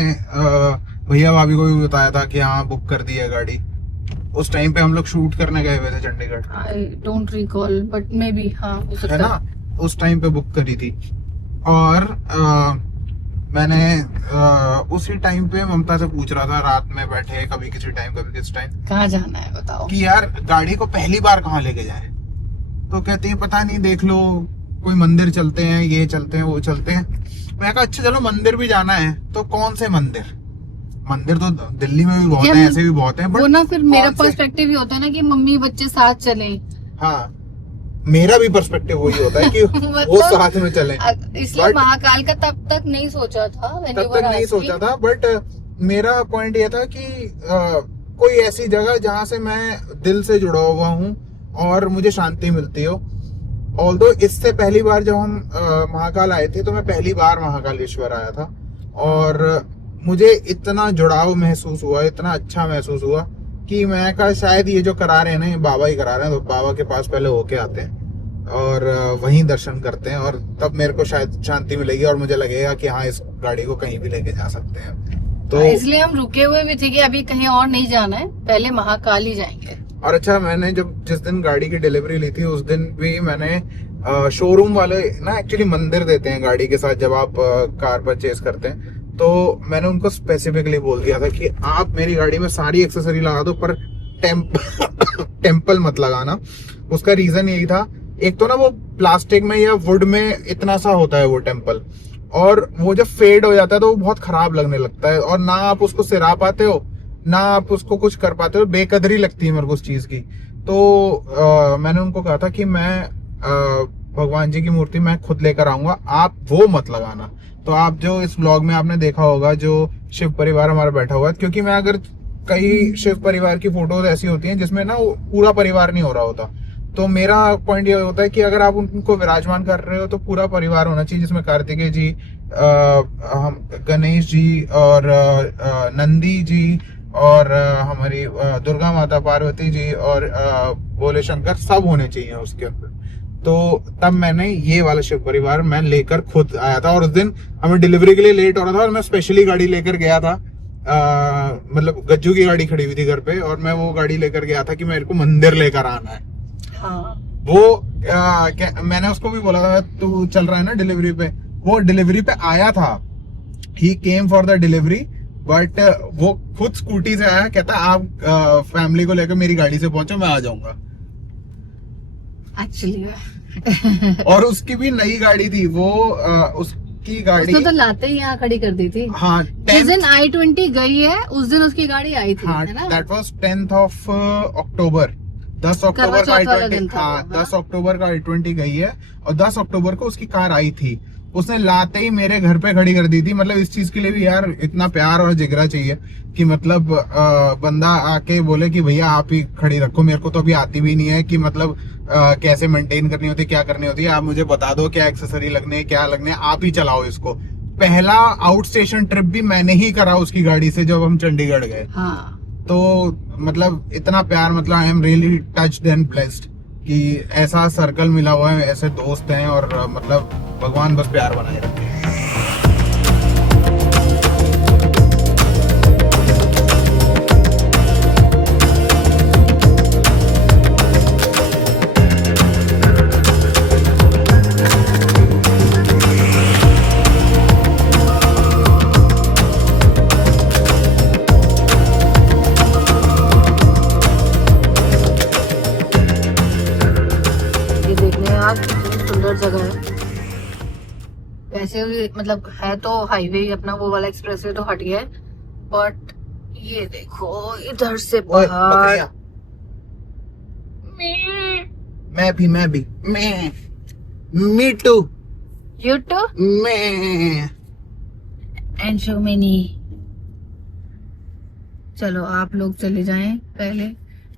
भैया भाभी को भी बताया था कि हाँ बुक कर दी है गाड़ी, उस टाइम पे हम लोग शूट करने गए हुए थे Chandigarh. I don't recall, but may be हाँ हो सकता है ना, उस टाइम पे बुक करी थी। और मैंने उसी टाइम पे ममता से पूछ रहा था, रात में बैठे कभी किसी टाइम कभी किस टाइम, कहाँ जाना है बताओ, कि यार गाड़ी को पहली बार कहाँ लेके जाए। तो कहती है पता नहीं, देख लो, कोई मंदिर चलते हैं, ये चलते हैं, वो चलते हैं। मैं कहा अच्छा चलो मंदिर भी जाना है तो कौन से मंदिर तो दिल्ली में भी बहुत या है, ऐसे भी बहुत है, वो ना फिर मेरा कौन से? पर्सपेक्टिव ही होता है ना कि मम्मी बच्चे साथ चलें। हाँ, मेरा भी पर्सपेक्टिव वही होता है कि वो साथ में चले। इसलिए But- महाकाल का तब तक नहीं सोचा था, तब तक नहीं सोचा था, बट मेरा पॉइंट ये था कि कोई ऐसी जगह जहां से मैं दिल से जुड़ा हुआ हूँ और मुझे शांति मिलती हो। ऑल्दो इससे पहली बार जब हम महाकाल आए थे तो मैं पहली बार महाकालेश्वर आया था, और मुझे इतना जुड़ाव महसूस हुआ, इतना अच्छा महसूस हुआ कि मैं कहा शायद ये जो करा रहे हैं ना, ये बाबा ही करा रहे हैं, तो बाबा के पास पहले होके आते हैं और वहीं दर्शन करते हैं, और तब मेरे को शायद शांति मिलेगी और मुझे लगेगा कि हाँ इस गाड़ी को कहीं भी लेके जा सकते हैं। तो इसलिए हम रुके हुए भी थे कि अभी कहीं और नहीं जाना है, पहले महाकाल ही जाएंगे। और अच्छा, मैंने जिस दिन गाड़ी की डिलीवरी ली थी उस दिन भी मैंने शोरूम वाले ना एक्चुअली मंदिर देते हैं गाड़ी के साथ जब आप कार परचेज करते हैं, तो मैंने उनको स्पेसिफिकली बोल दिया था कि आप मेरी गाड़ी में सारी एक्सेसरी लगा दो पर टेम्पल मत लगाना। उसका रीजन यही था, एक तो ना वो प्लास्टिक में या वुड में इतना सा होता है वो टेम्पल, और वो जब फेड हो जाता है तो वो बहुत खराब लगने लगता है, और ना आप उसको सिरा पाते हो ना आप उसको कुछ कर पाते हो, बेकदरी लगती है मेरे को उस चीज की। तो मैंने उनको कहा था कि मैं भगवान जी की मूर्ति मैं खुद लेकर आऊंगा, आप वो मत लगाना। तो आप जो इस व्लॉग में आपने देखा होगा जो शिव परिवार हमारा बैठा हुआ है, क्योंकि मैं अगर कई शिव परिवार की फोटोज ऐसी होती हैं जिसमें ना पूरा परिवार नहीं हो रहा होता, तो मेरा पॉइंट ये होता है कि अगर आप उनको विराजमान कर रहे हो तो पूरा परिवार होना चाहिए, जिसमें कार्तिकेय जी, गणेश जी और नंदी जी और हमारी दुर्गा माता, पार्वती जी और भोले शंकर सब होने चाहिए उसके अंदर। तो तब मैंने ये वाला शिव परिवार मैं लेकर खुद आया था, और उस दिन हमें डिलीवरी के लिए लेट हो रहा था और मैं स्पेशली गाड़ी लेकर गया था। मतलब गज्जू की गाड़ी खड़ी हुई थी घर पे, और मैं वो गाड़ी लेकर गया था कि मेरे को मंदिर लेकर आना है। हाँ। वो मैंने उसको भी बोला था तू चल रहा है ना डिलीवरी पे, वो डिलीवरी पे आया था, he came for the delivery, but वो खुद स्कूटी से आया, कहता आप फैमिली को लेकर मेरी गाड़ी से पहुंचो, मैं आ जाऊंगा। एक्चुअली और उसकी भी नई गाड़ी थी वो, उसकी गाड़ी उसने तो लाते ही यहाँ खड़ी कर दी थी। हाँ, जिस दिन I-20 गई है उस दिन उसकी गाड़ी आई थी, हाँ, है ना? दैट वाज 10th of अक्टूबर, 10 अक्टूबर का I-20, हाँ 10 अक्टूबर का I-20 गई है, और 10 अक्टूबर को उसकी कार आई थी। उसने लाते ही मेरे घर पे खड़ी कर दी थी। मतलब इस चीज के लिए भी यार इतना प्यार और जिगरा चाहिए कि मतलब बंदा आके बोले कि भैया आप ही खड़ी रखो, मेरे को तो अभी आती भी नहीं है कि मतलब कैसे मेंटेन करनी होती है, क्या करनी होती है, आप मुझे बता दो क्या एक्सेसरी लगने है, क्या लगने है, आप ही चलाओ इसको। पहला आउट स्टेशन ट्रिप भी मैंने ही करा उसकी गाड़ी से जब हम चंडीगढ़ गए। हाँ। तो मतलब इतना प्यार, मतलब I am really touched and blessed कि ऐसा सर्कल मिला हुआ है, ऐसे दोस्त हैं, और मतलब भगवान बस प्यार बनाए रखे। ये देखने यार कितनी सुंदर जगह है। वैसे भी मतलब है तो हाईवे अपना, वो वाला एक्सप्रेस वे तो हट गया है, बट ये देखो इधर से पहाड़। मैं भी मी टू, यू टू मैं। And so many. चलो आप लोग चले जाएं पहले।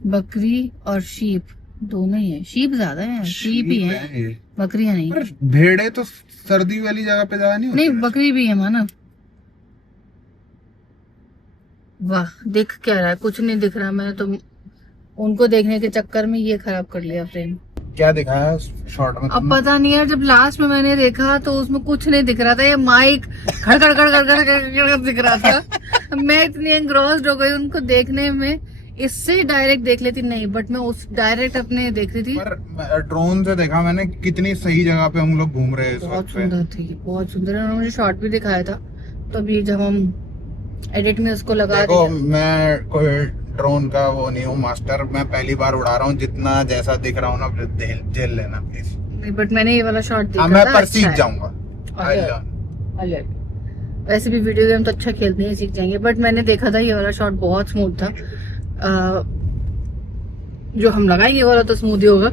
बकरी और शीप दोनों ही है, शीप ज्यादा है, शीप ही है, बकरियां नहीं। पर भेड़े तो सर्दी वाली जगह पे ज्यादा नहीं होती। नहीं बकरी भी है माना। वाह, दिख क्या रहा है? कुछ नहीं दिख रहा। मैंने तो उनको देखने के चक्कर में ये खराब कर लिया फ्रेम। क्या दिखाया शॉर्ट में? अब पता नहीं यार, जब लास्ट में मैंने देखा तो उसमें कुछ नहीं दिख रहा था, ये माइक खड़खड़ खड़खड़ खड़खड़ दिख रहा था। मैं इतनी एंग्रोस्ड हो गई उनको देखने में, इससे डायरेक्ट देख लेती नहीं, बट मैं उस डायरेक्ट अपने देख रही थी। पर ड्रोन से देखा मैंने, कितनी सही जगह पे हम लोग घूम रहे हैं इस बहुत वक्त पे। सुंदर थी, बहुत सुंदर। उन्होंने मुझे शॉर्ट भी दिखाया था, तो अभी जब हम एडिट में उसको लगा देखो दिया। मैं कोई ड्रोन का वो नहीं हूँ मास्टर, मैं पहली बार उड़ा रहा हूँ, जितना जैसा दिख रहा हूँ ना झेल लेना प्लीज। नहीं बट मैंने ये वाला शॉट देखा हाँ, मैं था, पर अच्छा सीख है। जाऊंगा। अलर्ट। वैसे भी वीडियो गेम तो अच्छा खेलते हैं, सीख जाएंगे, बट मैंने देखा था ये वाला शॉट बहुत स्मूथ था। जो हम लगाएंगे ये वाला तो स्मूथ ही होगा,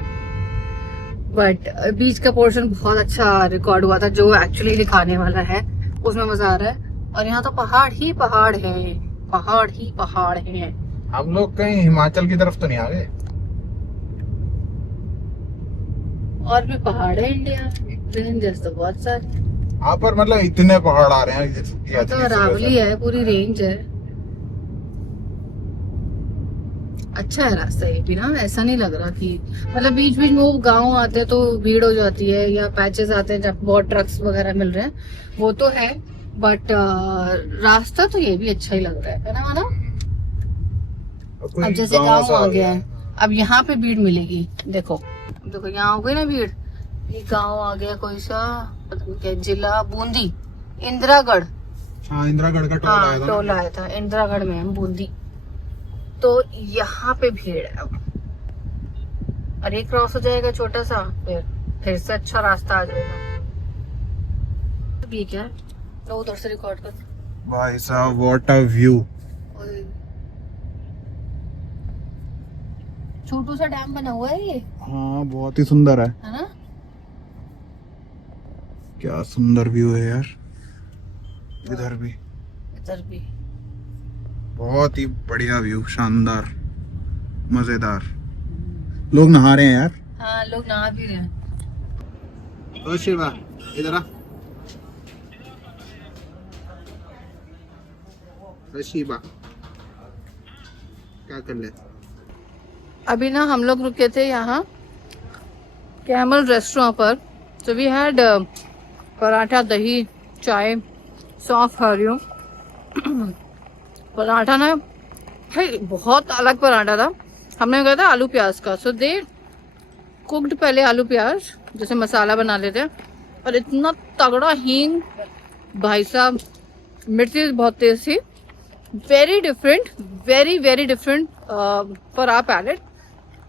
बट बीच का पोर्शन बहुत अच्छा रिकॉर्ड हुआ था, जो एक्चुअली दिखाने वाला है उसमें मजा आ रहा है। और यहाँ तो पहाड़ ही पहाड़ है, पहाड़ ही पहाड़ है। हम लोग कहीं हिमाचल की तरफ तो नहीं आ गए? और भी पहाड़ है इंडिया में, रेंजेस तो बहुत सारे। हाँ पर मतलब इतने पहाड़ आ रहे हैं, ये तो अरावली है, पूरी रेंज है। अच्छा है रास्ता ये भी ना, ऐसा नहीं लग रहा कि मतलब बीच बीच में वो गांव आते हैं तो भीड़ हो जाती है, या पैचेस आते हैं जब बहुत ट्रक्स वगैरह मिल रहे हैं, वो तो है, बट रास्ता तो ये भी अच्छा ही लग रहा है ना माना। अब जैसे गाँव आ गया है, अब यहाँ पे भीड़ मिलेगी। देखो देखो यहाँ हो गई ना भीड़। ये गांव आ गया कोई सा, पता नहीं क्या, जिला बूंदी, इंदिरागढ़। हाँ, इंदिरागढ़ का टोल आया था। टोल आया था, इंदिरागढ़ में है बूंदी। तो यहाँ पे भीड़ है अब। और एक क्रॉस हो जाएगा छोटा सा, फिर से अच्छा रास्ता आ जाएगा। ये क्या है? लो उधर से रिकॉर्ड कर। भाई साहब व्हाट अ व्यू। छोटू सा डैम बना हुआ है ये। हाँ बहुत ही सुंदर है ना? क्या सुंदर व्यू है यार। इधर भी बहुत ही बढ़िया व्यू, शानदार, मजेदार। लोग नहा रहे हैं यार। हाँ लोग नहा भी रहे हैं। ओ शिवा इधर आ। ओ शिवा क्या कर ले? अभी ना हम लोग रुके थे यहाँ कैमल रेस्टोरेंट पर। तो वी हैड पराठा, दही, चाय, सॉफ्ट हरियो। पराठा ना भाई बहुत अलग पराठा था। हमने कहा था आलू प्याज का। सो दे कुक्ड पहले आलू प्याज जैसे मसाला बना लेते हैं, और इतना तगड़ा हींग भाई साहब, मिर्ची बहुत तेज थी। Very different, very very different for our palate,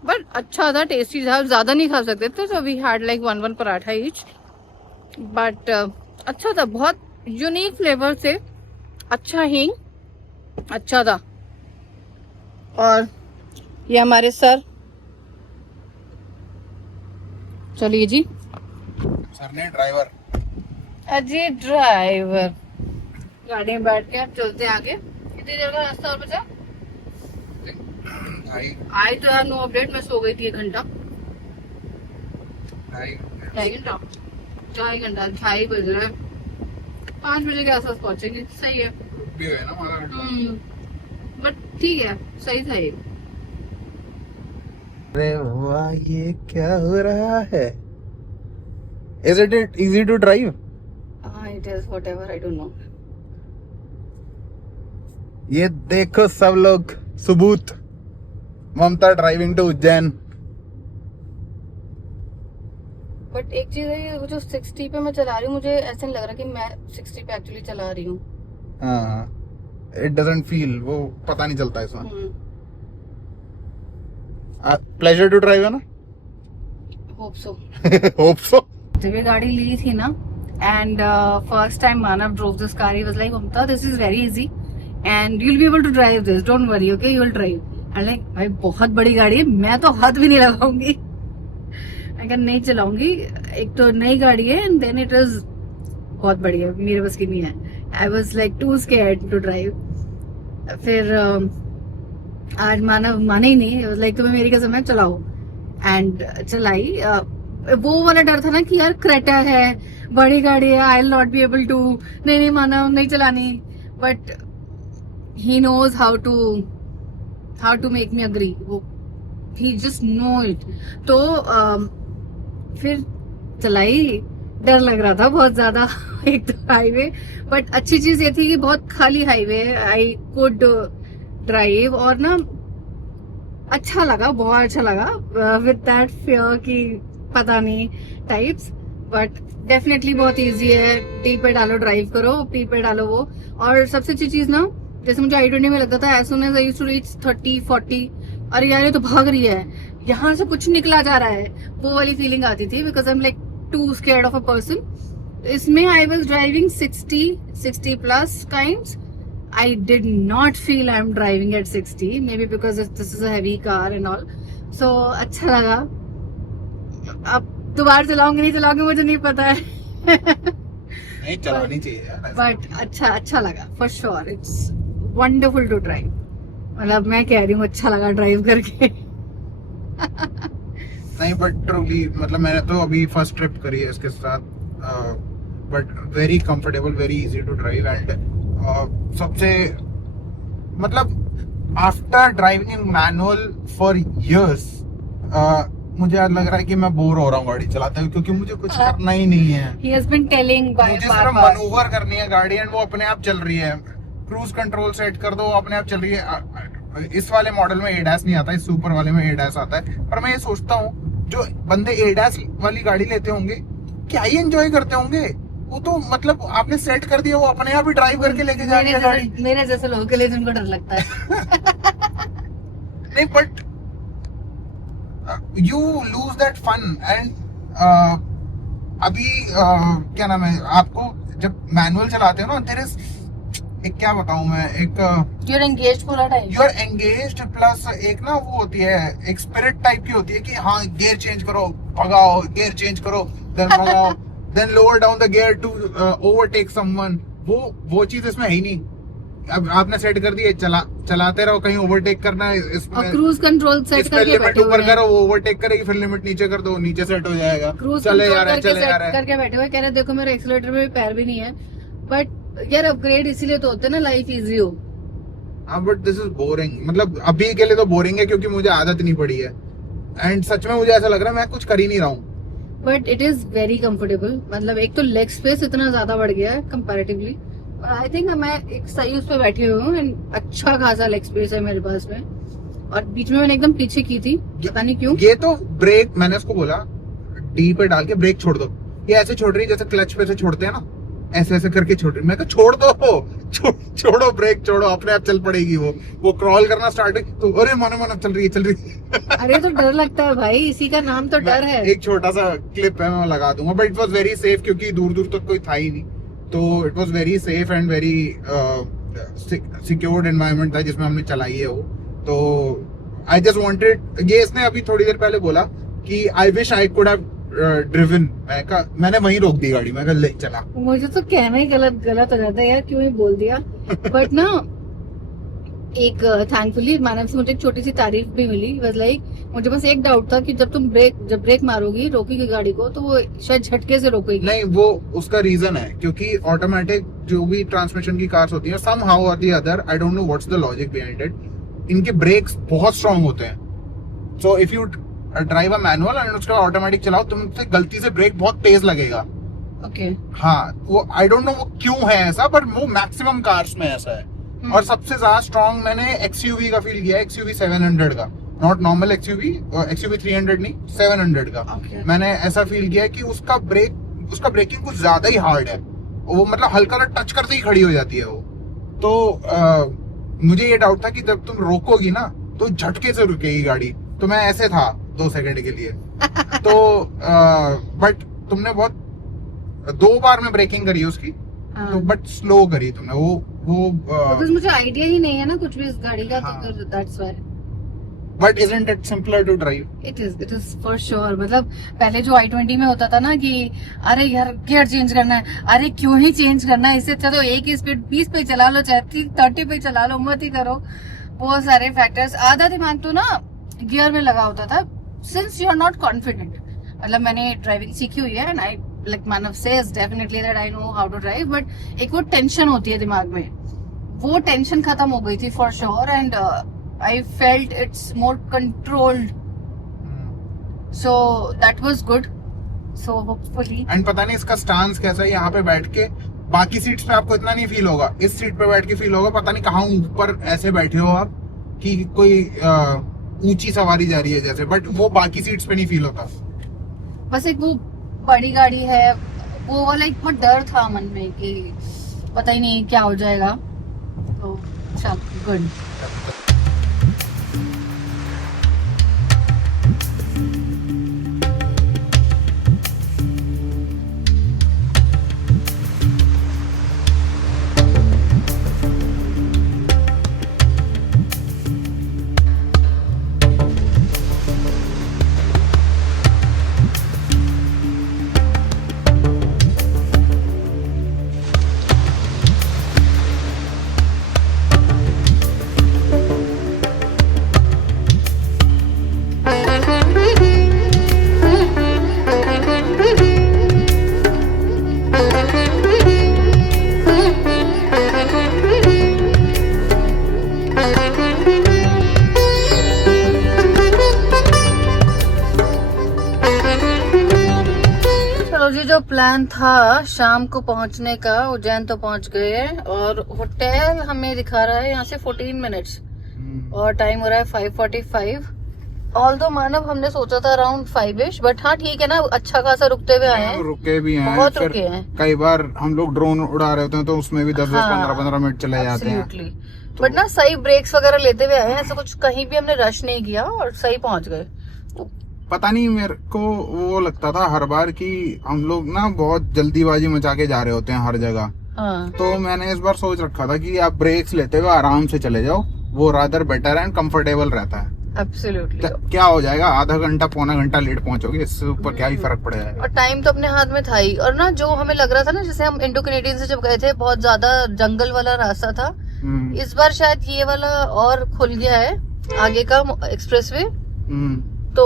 but अच्छा था, टेस्टी था। ज्यादा नहीं खा सकते थे, तो we had like one paratha each. But अच्छा था, बहुत यूनिक फ्लेवर से, अच्छा हींग, अच्छा था। और ये हमारे सर, चलिए जी। सर ने ड्राइवर, अजी ड्राइवर, गाड़ी में बैठ के चलते आगे। कितनी देर का रास्ता और बचा? आई तो यार नो अपडेट, मैं सो गई थी 1 घंटा। 2.5 घंटा 2.5 बज रहे हैं। 5 बजे के आसपास पहुंचेंगे। सही है भी है ना, बट ठीक है, सही था ये। अरे वाह, ये क्या हो रहा है? Is it easy to drive? It is whatever, I don't know. ये देखो सब लोग, सबूत। ममता ड्राइविंग टू उज्जैन। बट एक चीज है, वो जो 60 पे मैं चला रही हूँ, मुझे ऐसा नहीं लग रहा कि मैं 60 पे एक्चुअली चला रही हूँ। हाँ, इट डजंट फील, वो पता नहीं चलता इसमें। प्लेजर टू ड्राइव है ना? Hope so. Hope so. जब ये गाड़ी ली थी ना, and first time Manav drove this car, he was like Mamata this is very easy and you will be able to drive this, don't worry, okay you will drive. I like भाई बहुत बड़ी गाड़ी है, मैं तो हाथ भी नहीं लगाऊंगी, अगर नहीं चलाऊंगी। एक तो नई गाड़ी है एंड देन इट इज बहुत बड़ी है, मेरे बस की नहीं है। I was like too scared to drive. फिर आज मानव माने ही नहीं, लाइक तुम्हें मेरी कसम है चलाओ, एंड चलाई। वो वाला डर था ना कि यार क्रेटा है, बड़ी गाड़ी है, I will not be able to, नहीं मानव नहीं चलानी। But he knows how to make me agree, वो ही जस्ट नो इट। तो फिर चलाई, डर लग रहा था बहुत ज्यादा एक तो हाईवे, बट अच्छी चीज ये थी कि बहुत खाली हाईवे, आई कुड ड्राइव, और ना अच्छा लगा, बहुत अच्छा लगा विद दैट फियर कि पता नहीं टाइप्स। बट डेफिनेटली बहुत इजी है, टी पे डालो ड्राइव करो, पी पे डालो वो। और सबसे अच्छी चीज ना, जैसे मुझे i20 में लगता था as soon as I used to reach 30-40, अरे यार ये तो भाग रही है, यहाँ से कुछ निकला जा रहा है, वो वाली फीलिंग आती थी, because I am like to scared of a person. इसमें I was driving 60 plus kinds. I did not feel I'm driving at 60, maybe because this is a heavy car and all. So अच्छा लगा। अब दोबारा चलाऊंगी नहीं चलाऊंगी मुझे नहीं पता है। नहीं चलानी चाहिए यार, बट अच्छा लगा for sure, it's wonderful to drive. मतलब मैं कह रही हूँ अच्छा लगा ड्राइव करके। नहीं बट ट्रूली, मतलब मैंने तो अभी फर्स्ट ट्रिप करी है इसके साथ, but very comfortable, very easy to drive. And सबसे मतलब after driving in manual for years, मुझे आज लग रहा है कि मैं बोर हो रहा हूँ गाड़ी चलाते हुए, क्योंकि मुझे कुछ करना ही नहीं है। He has been telling by मुझे सिर्फ मनूवर करनी है गाड़ी एंड वो अपने आप चल रही है। क्रूज कंट्रोल सेट कर दो, अपने आप चल रही है। इस वाले मॉडल में एडास नहीं आता, इस सुपर वाले में एडास आता है। पर मैं ये सोचता हूँ जो बंदे एडास वाली गाड़ी लेते होंगे क्या ही एंजॉय करते होंगे। वो तो मतलब आपने सेट कर दिया, वो अपने आप ही ड्राइव करके लेके जाएंगे गाड़ी। मेरे जैसे लोगों के लिए जिनको डर लगता है। नहीं but you lose that fun एंड अभी क्या नाम है, आपको जब मैनुअल चलाते हो ना, देयर इज एक क्या बताऊं मैं, एक You're engaged पूरा time. You are engaged plus एक ना वो होती है, एक स्पिरिट टाइप की होती है कि हाँ गियर चेंज करो, भगाओ, गियर चेंज करो, देन भगाओ, then lower down the gear to overtake someone. वो चीज इसमें है ही नहीं। अब आपने सेट कर दिया, चलाते रहो, कहीं ओवरटेक करना है इसमें, क्रूज कंट्रोल सेट करके लिमिट बैठे ऊपर हुए करो, वो ओवरटेक करेगी, फिर लिमिट नीचे कर दो, नीचे सेट हो जाएगा। क्रूज चले जा कंट्रोल रहे हैं, करके चले जा सेट रहे हैं। करके बैठे हुए, कह रहे देखो मेरे एक्सीलरेटर में भी पैर भी नहीं है। बट यार अपग्रेड इसीलिए तो होते हैं ना, लाइफ इजी हो। हाँ बट दिस इज बोरिंग, मतलब अभी के लिए तो बोरिंग है क्योंकि मुझे आदत नहीं पड़ी है। एंड सच में मुझे ऐसा लग रहा है मैं कुछ कर ही नहीं रहा हूँ। But it is very comfortable. मतलब एक तो लेग स्पेस इतना ज्यादा बढ़ गया है कंपैरेटिवली। आई थिंक मैं एक सही उस पे बैठी हुई हूँ एंड अच्छा खासा लेग स्पेस है मेरे पास में। और बीच में मैंने एकदम पीछे की थी, पता नहीं क्यों। ये तो ब्रेक, मैंने उसको बोला डी पे डाल के ब्रेक छोड़ दो, ये ऐसे छोड़ रही है जैसे क्लच पे से छोड़ते हैं ना, ऐसे ऐसे करके छोड़ रही। मैं कहा छोड़ दो, छोड़ो ब्रेक छोड़ो, अपने आप चल पड़ेगी। वो क्रॉल करना स्टार्ट तो अरे मन चल रही है। अरे तो डर लगता है भाई, इसी का नाम तो डर है। एक छोटा सा क्लिप है, मैं लगा दूंगा, but it was very safe क्योंकि दूर दूर तक कोई था ही नहीं, तो it was very safe and very secured environment था जिसमें हमने चलाई है वो। तो आई जस्ट वांटेड, ये इसने अभी थोड़ी देर पहले बोला कि I wish I could have driven. मैंने वहीं रोक दी गाड़ी, मैं कहा ले चला। मुझे तो कहना ही गलत हो जाता है यार, क्यों ही बोल दिया। बट ना एक थैंकफुली मानव से मुझे एक छोटी सी तारीफ भी मिली। वाज लाइक मुझे बस एक डाउट था कि जब ब्रेक मारोगी, रोकेगी गाड़ी को, तो वो शायद झटके से रोकेगी। नहीं, वो उसका रीजन है क्योंकि ऑटोमेटिक जो भी ट्रांसमिशन की कार्स होती है, सम हाउ और the other, I don't know what's the logic behind it, इनके ब्रेक्स बहुत स्ट्रांग होते हैं। So if you drive a manual and उसका ऑटोमेटिक चलाओ, तुमसे गलती से ब्रेक बहुत तेज लगेगा। ओके हाँ, वो आई डोंट नो वो क्यों है ऐसा, पर वो मैक्सिमम कार्स में ऐसा है। और सबसे ज्यादा स्ट्रांग मैंने एक्सयूवी का फील किया, एक्सयूवी 700 का, नॉट नॉर्मल एक्सयूवी 300 नहीं, 700 का। Okay. मैंने ऐसा फील किया कि उसका ब्रेकिंग कुछ ज्यादा ही हार्ड है। वो मतलब हल्का सा टच करते ही खड़ी हो जाती है वो। तो मुझे ये डाउट था कि जब तुम रोकोगी ना तो झटके से रुकेगी गाड़ी। तो मैं ऐसे था 2 सेकंड के लिए। तो बट तुमने बहुत 2 बार में ब्रेकिंग करी है उसकी, तो बट स्लो करी तुमने वो बिकॉज़ मुझे आइडिया ही नहीं है ना कुछ भी इस गाड़ी का, तो that's why. But isn't it simpler to drive? It is for sure. मतलब पहले जो i20 में होता था ना कि अरे यार गियर चेंज करना है, अरे क्यों ही चेंज करना है, इससे अच्छा तो एक ही स्पीड 20 पे चला लो, चाहे 30 पे चला लो, मत ही करो। बहुत सारे फैक्टर्स, आधा दिमाग तो ना गियर में लगा होता था, since you are not confident. मतलब मैंने ड्राइविंग सीखी हुई है and I like Manav says definitely that I know how to drive, but एक वो टेंशन होती है दिमाग में, वो टेंशन खत्म हो गई थी for sure and I felt it's more controlled, so that was good. So hopefully, and पता नहीं इसका स्टांस कैसा है, यहाँ पे बैठ के बाकी सीट्स पे आपको इतना नहीं फील होगा, इस सीट पे बैठ के फील होगा। पता नहीं कहाँ ऊपर ऐसे बैठे हो आप कि कोई ऊंची सवारी जा रही है जैसे, बट वो बाकी सीट्स पे नहीं फील होता। बस एक वो बड़ी गाड़ी है, वो वाला एक बहुत डर था मन में कि पता ही नहीं क्या हो जाएगा। तो चल गुड। जो प्लान था शाम को पहुंचने का, उज्जैन तो पहुंच गए हैं और होटल हमें दिखा रहा है यहाँ से 14 मिनट्स और टाइम हो रहा है 5:45। ऑल्दो मानव हमने सोचा था अराउंड 5ish, बट हाँ ठीक है ना, अच्छा खासा रुकते हुए आए हैं, रुके भी हैं, बहुत फिर रुके हैं। कई बार हम लोग ड्रोन उड़ा रहे होते हैं तो उसमें भी 10-10 हाँ, 15-15 मिनट चले जाते हैं। Absolutely. बट ना सही ब्रेक्स वगैरह लेते हुए आए हैं, ऐसा कुछ कहीं भी हमने रश नहीं किया और सही पहुंच गए। पता नहीं, मेरे को वो लगता था हर बार कि हम लोग ना बहुत जल्दीबाजी मचा के जा रहे होते हैं हर जगह। हाँ, तो मैंने इस बार सोच रखा था कि आप ब्रेक्स लेते हुए आराम से चले जाओ, वो रादर बेटर एंड कंफर्टेबल रहता है। एब्सोल्युटली। क्या हो जाएगा, आधा घंटा पौना घंटा लेट पहुंचोगे, इससे ऊपर क्या ही फर्क पड़ जाएगा। और टाइम तो अपने हाथ में था ही। और ना जो हमें लग रहा था ना, जैसे हम इंडो कैनेडियन से जब गए थे बहुत ज्यादा जंगल वाला रास्ता था, इस बार शायद ये वाला और खुल गया है आगे का एक्सप्रेसवे, तो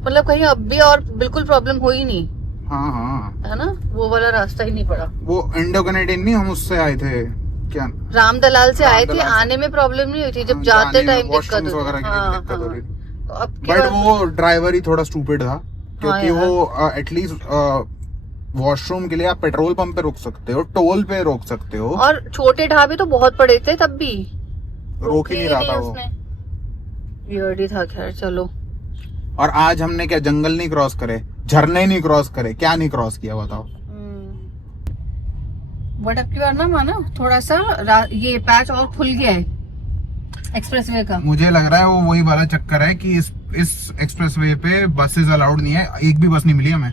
मतलब कहीं अब भी और बिल्कुल प्रॉब्लम हुई नहीं। हाँ, है ना, वो वाला रास्ता ही नहीं पड़ा। वो इंडो कैनेडियन नहीं, हम उससे आए थे, क्या राम दलाल से आए थे, रामदलाल से। आने में प्रॉब्लम नहीं हुई थी, जब हाँ, जाते जाने में टाइम दिक्कत washrooms हुई वगैरह थी। के लिए हाँ, दिक्कत हो रही हाँ। थी। तो अब की बट बार- वो ड्राइवर ही थोड़ा स्टूपिड था, क्योंकि यार। वो एटलीस्ट वॉशरूम के लिए आप पेट्रोल पंप पे रुक सकते हो, टोल पे रोक सकते हो, और छोटे ढाबे तो बहुत पड़े थे तब भी, रोक ही नहीं रहा था वो। वियर्ड ही था। खैर चलो। और आज हमने क्या जंगल नहीं क्रॉस करे, झरने नहीं क्रॉस करे, क्या नहीं क्रॉस किया बताओ। बट अब की बार ना माना थोड़ा सा ये पैच और खुल गया है एक्सप्रेसवे का। मुझे लग रहा है वो वही वाला चक्कर है कि इस एक्सप्रेसवे पे बसेस अलाउड नहीं है, एक भी बस नहीं मिली हमें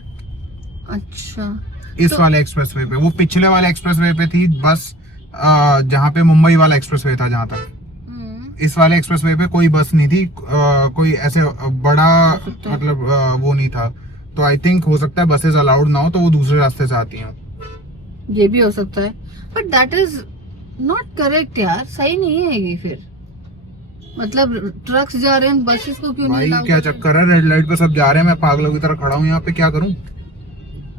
अच्छा, इस वाले एक्सप्रेसवे पे। वो पिछले वाले एक्सप्रेसवे पे थी बस, जहाँ पे मुंबई वाला एक्सप्रेसवे था जहाँ तक। इस वाले एक्सप्रेसवे पे कोई बस नहीं थी, कोई ऐसे बड़ा मतलब वो नहीं था। तो आई थिंक हो सकता है बसेस अलाउड ना हो तो वो दूसरे रास्ते से आती हैं। ये भी हो सकता है, but that is not correct यार, सही नहीं है ये। फिर मतलब ट्रक्स जा रहे हैं, बसेस को क्यों भाई नहीं क्या चक्कर है, रेड लाइट पे सब जा रहे हैं, मैं पागलों की तरह खड़ा हूँ यहाँ पे, क्या करूँ?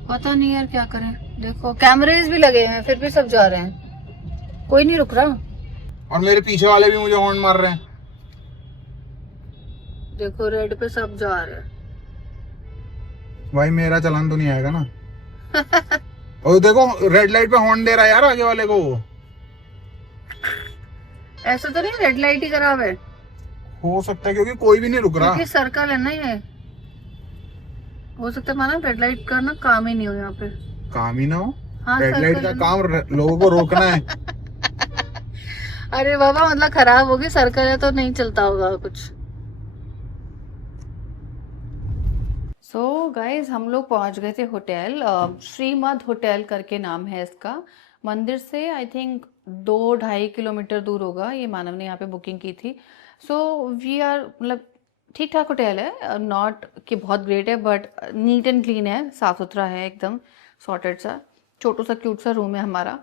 पता नहीं यार क्या करें। देखो कैमरेज भी लगे हैं, फिर भी सब जा रहे हैं, कोई नहीं रुक रहा। और मेरे पीछे वाले भी मुझे हॉर्न मार रहे हैं। देखो रेड पे सब जा रहे हैं। भाई मेरा चालान तो नहीं आएगा ना? और देखो रेड लाइट पे हॉर्न दे रहा है यार आगे वाले को। ऐसा तो नहीं रेड लाइट ही खराब है? हो सकता है क्योंकि कोई भी नहीं रुक रहा। क्योंकि सर्कल है ना ये, हो सकता है माना रेड लाइट का ना काम ही नहीं हो यहाँ पे। काम ही ना हो? हाँ, रेड लाइट का काम लोगों को रोकना है। अरे बाबा मतलब खराब होगी, सर्कल है तो नहीं चलता होगा कुछ। सो गाइज हम लोग पहुंच गए थे होटल, श्रीमद होटल करके नाम है इसका। मंदिर से आई थिंक 2-2.5 किलोमीटर दूर होगा। ये मानव ने यहाँ पे बुकिंग की थी। सो वी आर मतलब ठीक ठाक होटल है, नॉट कि बहुत ग्रेट है, बट नीट एंड क्लीन है, साफ सुथरा है, एकदम सॉर्टेड सा, छोटू सा क्यूट सा रूम है हमारा।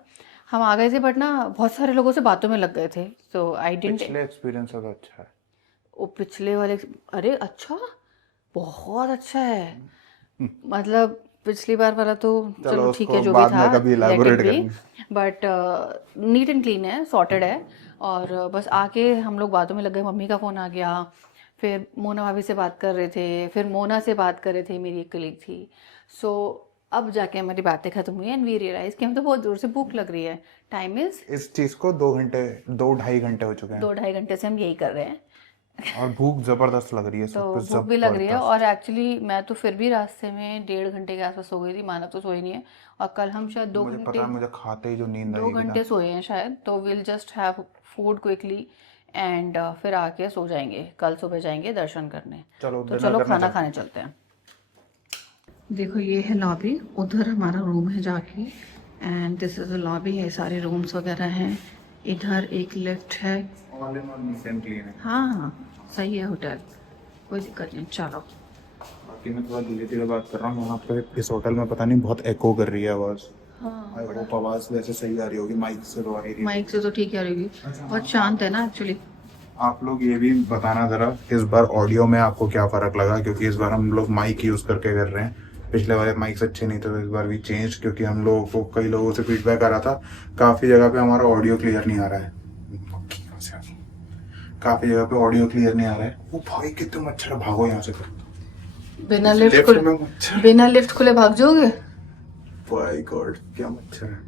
हम आ गए थे बट ना बहुत सारे लोगों से बातों में लग गए थे, सो आई डिडंट। पिछले एक्सपीरियंस तो अच्छा है। वो पिछले वाले, अरे अच्छा, बहुत अच्छा है। मतलब पिछली बार वाला तो चलो ठीक है, जो भी था, बट नीट एंड क्लीन है, सॉर्टेड है। और बस आके हम लोग बातों में लग गए। मम्मी का फ़ोन आ गया, फिर मोना भाभी से बात कर रहे थे, फिर मोना से बात कर रहे थे, मेरी एक कलीग थी। सो अब जाके हमारी बातें खत्म हुई एंड वी रियलाइज कि हम तो बहुत दूर से भूख लग रही है। टाइम इज इस चीज को 2-2.5 घंटे हो चुके हैं। 2-2.5 घंटे से हम यही कर रहे हैं और भूख जबरदस्त लग रही है, तो भूख भी लग रही है। और एक्चुअली मैं तो फिर भी रास्ते में 1.5 घंटे के आसपास सो गई थी, मानव तो सोई नहीं है। और कल हम शायद 2 मुझे घंटे, पता है, मुझे खाते ही जो नींद आई 2 घंटे सोए हैं शायद। तो will just have food quickly and फिर आके सो जाएंगे। कल सुबह जाएंगे दर्शन करने। तो चलो खाना खाने चलते हैं। देखो ये है लॉबी, उधर हमारा रूम है जाके, and this is the lobby है, सारे रूम्स वगैरह हैं। इधर एक लिफ्ट है। हाँ हाँ सही है होटल, कोई दिक्कत नहीं। चलो बाकी मैं थोड़ा धीरे धीरे बात कर रहा हूँ यहाँ पे। इस होटल में पता नहीं बहुत एको कर रही है आवाज। हाँ, आई होप आवाज वैसे सही आ रही होगी, माइक से तो आ रही है। माइक से तो ठीक है रहेगी, बहुत शांत है ना एक्चुअली। आप लोग ये भी बताना जरा इस बार ऑडियो में आपको क्या फर्क लगा, क्योंकि इस बार हम लोग माइक यूज करके कर रहे हैं। पिछले वाले माइक्स अच्छे नहीं थे तो इस बार भी चेंज, क्योंकि हम लोगों को कई लोगों से फीडबैक आ रहा था काफी जगह पे हमारा ऑडियो क्लियर नहीं आ रहा है। काफी जगह पे ऑडियो क्लियर नहीं आ रहा है। वो भाई कितने मच्छर, भागो यहाँ से। बिना लिफ्ट लिफ्ट खुले, में मच्छर, बिना लिफ्ट खुले भाग जाओगे? बाय गॉड क्या मच्छर है।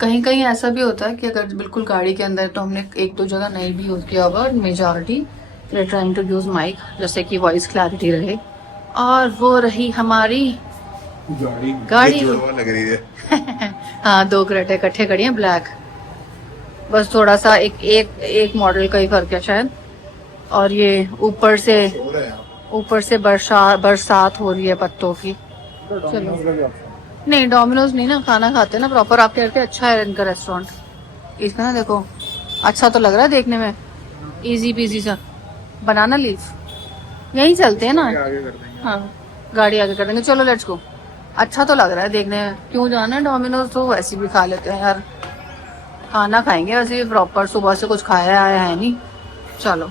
कहीं कहीं ऐसा भी होता है कि अगर बिल्कुल गाड़ी के अंदर, तो हमने एक दो जगह नहीं भी यूज किया होगा, majority we are trying to use mic जैसे कि वॉइस क्लैरिटी रहे। और वो रही हमारी गाड़ी। ये जुड़वा लग रही है। हाँ, 2 क्रेटे इकट्ठे खड़ी हैं ब्लैक। बस थोड़ा सा एक मॉडल का ही फर्क है शायद। और ये ऊपर से बरसात हो रही है पत्तों की। चलो, नहीं डोमिनोज नहीं ना, खाना खाते ना प्रॉपर। आप कहते हैं अच्छा है इनका रेस्टोरेंट। इसका ना देखो, अच्छा तो लग रहा है देखने में, इजी पीजी सा। बनाना लीफ यहीं चलते हैं ना। आगे कर देंगे। हाँ, गाड़ी आगे कर देंगे। चलो लेट्स गो। अच्छा तो लग रहा है देखने में, क्यों जाना है डोमिनोज, तो वैसे भी खा लेते हैं यार। खाना खाएंगे वैसे भी प्रॉपर, सुबह से कुछ खाया आया है नहीं। चलो,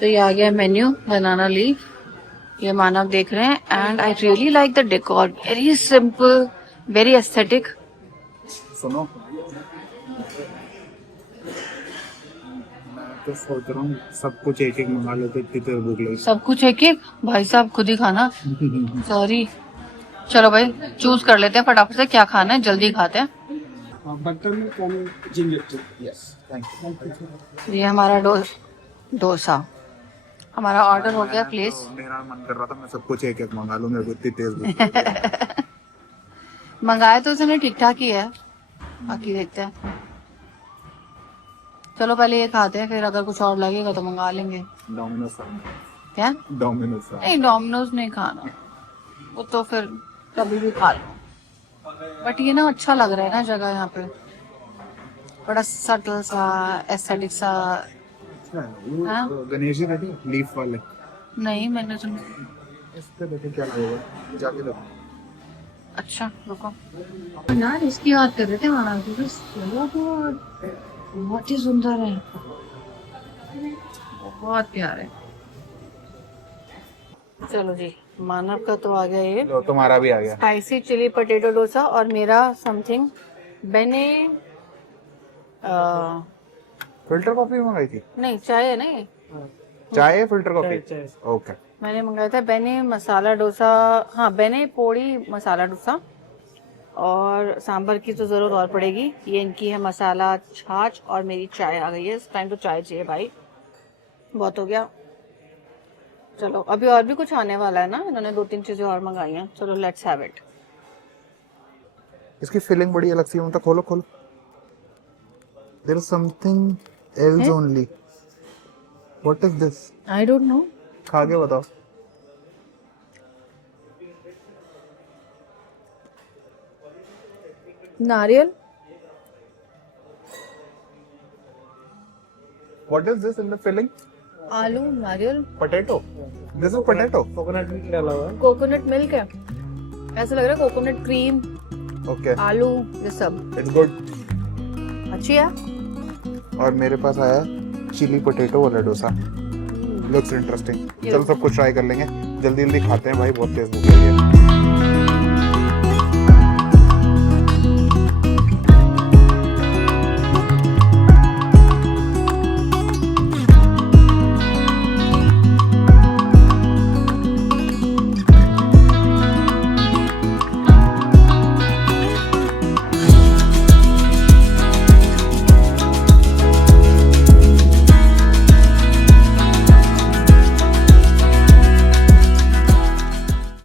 तो ये आ गया मेन्यू, बनाना लीफ। ये मानव देख रहे हैं and I really like the decor, very simple, very aesthetic. सुनो, मैं तो सोच रहा हूँ सब कुछ एक एक मंगा लेते, इतनी देर भूख लगी। सब कुछ एक एक, भाई साहब खुद ही खाना। सॉरी, चलो भाई चूज कर लेते हैं फटाफट से क्या खाना है, जल्दी खाते हैं। बटर में कौन जिंजर? Yes, thank you. ये हमारा डोसा, हमारा ऑर्डर हो गया प्लीज। मेरा मन कर रहा था मैं सब कुछ एक एक मंगा लूं, मेरे को इतनी तेज भूख लगी। मंगाया तो उसने ठीक ठाक ही है, बाकी देखते हैं। चलो पहले ये खाते हैं, फिर अगर कुछ और लगेगा तो मंगा लेंगे। डोमिनोज क्या? डोमिनोज नहीं, डोमिनोज नहीं खाना, वो तो फिर कभी भी खा लो। बट ये ना अच्छा लग रहा है ना जगह, यहाँ पे बड़ा सटल सा, एस्थेटिक सा। हाँ? गणेश जी देखिए लीफ वाले। नहीं, मैंने तो इस पे देखिए क्या लगेगा, जाके देखो। अच्छा रुको यार, इसकी बात कर रहे थे वहाँ की, बस बहुत ही सुंदर है, बहुत प्यारे। चलो जी, मानव का तो आ गया ये लो, तुम्हारा भी आ गया। स्पाइसी चिली पोटैटो डोसा, और मेरा समथिंग बेने फिल्टर कॉफी मंगाई थी? नहीं, चाय है ना ये। चाय फिल्टर कॉफी? ओके। मैंने मंगाया था बेने मसाला डोसा, हाँ बेने पोड़ी मसाला डोसा। और सांभर की तो जरूरत और पड़ेगी। ये इनकी है मसाला छाछ, और मेरी चाय आ गई है। इस टाइम तो चाय चाहिए भाई, बहुत हो गया। चलो, अभी और भी कुछ आने वाला है ना, इन्होंने 2-3 चीजें और मंगाई हैं। चलो लेट्स हैव इट। इसकी फीलिंग बड़ी अलग सी है, मतलब खोलो खोलो। There is something else only. What is this? I don't know. खा के बताओ। नारियल। What is this in the filling? आलू, नारियल, potato. This is potato. Coconut milk है, ऐसा लग रहा है कोकोनट क्रीम, ओके, आलू, ये सब इट्स गुड। अच्छी है। और मेरे पास आया चिली पोटैटो वाला डोसा। Looks interesting. चलो सब कुछ ट्राई कर लेंगे, जल्दी जल्दी खाते हैं भाई, बहुत तेज भूख लगी है।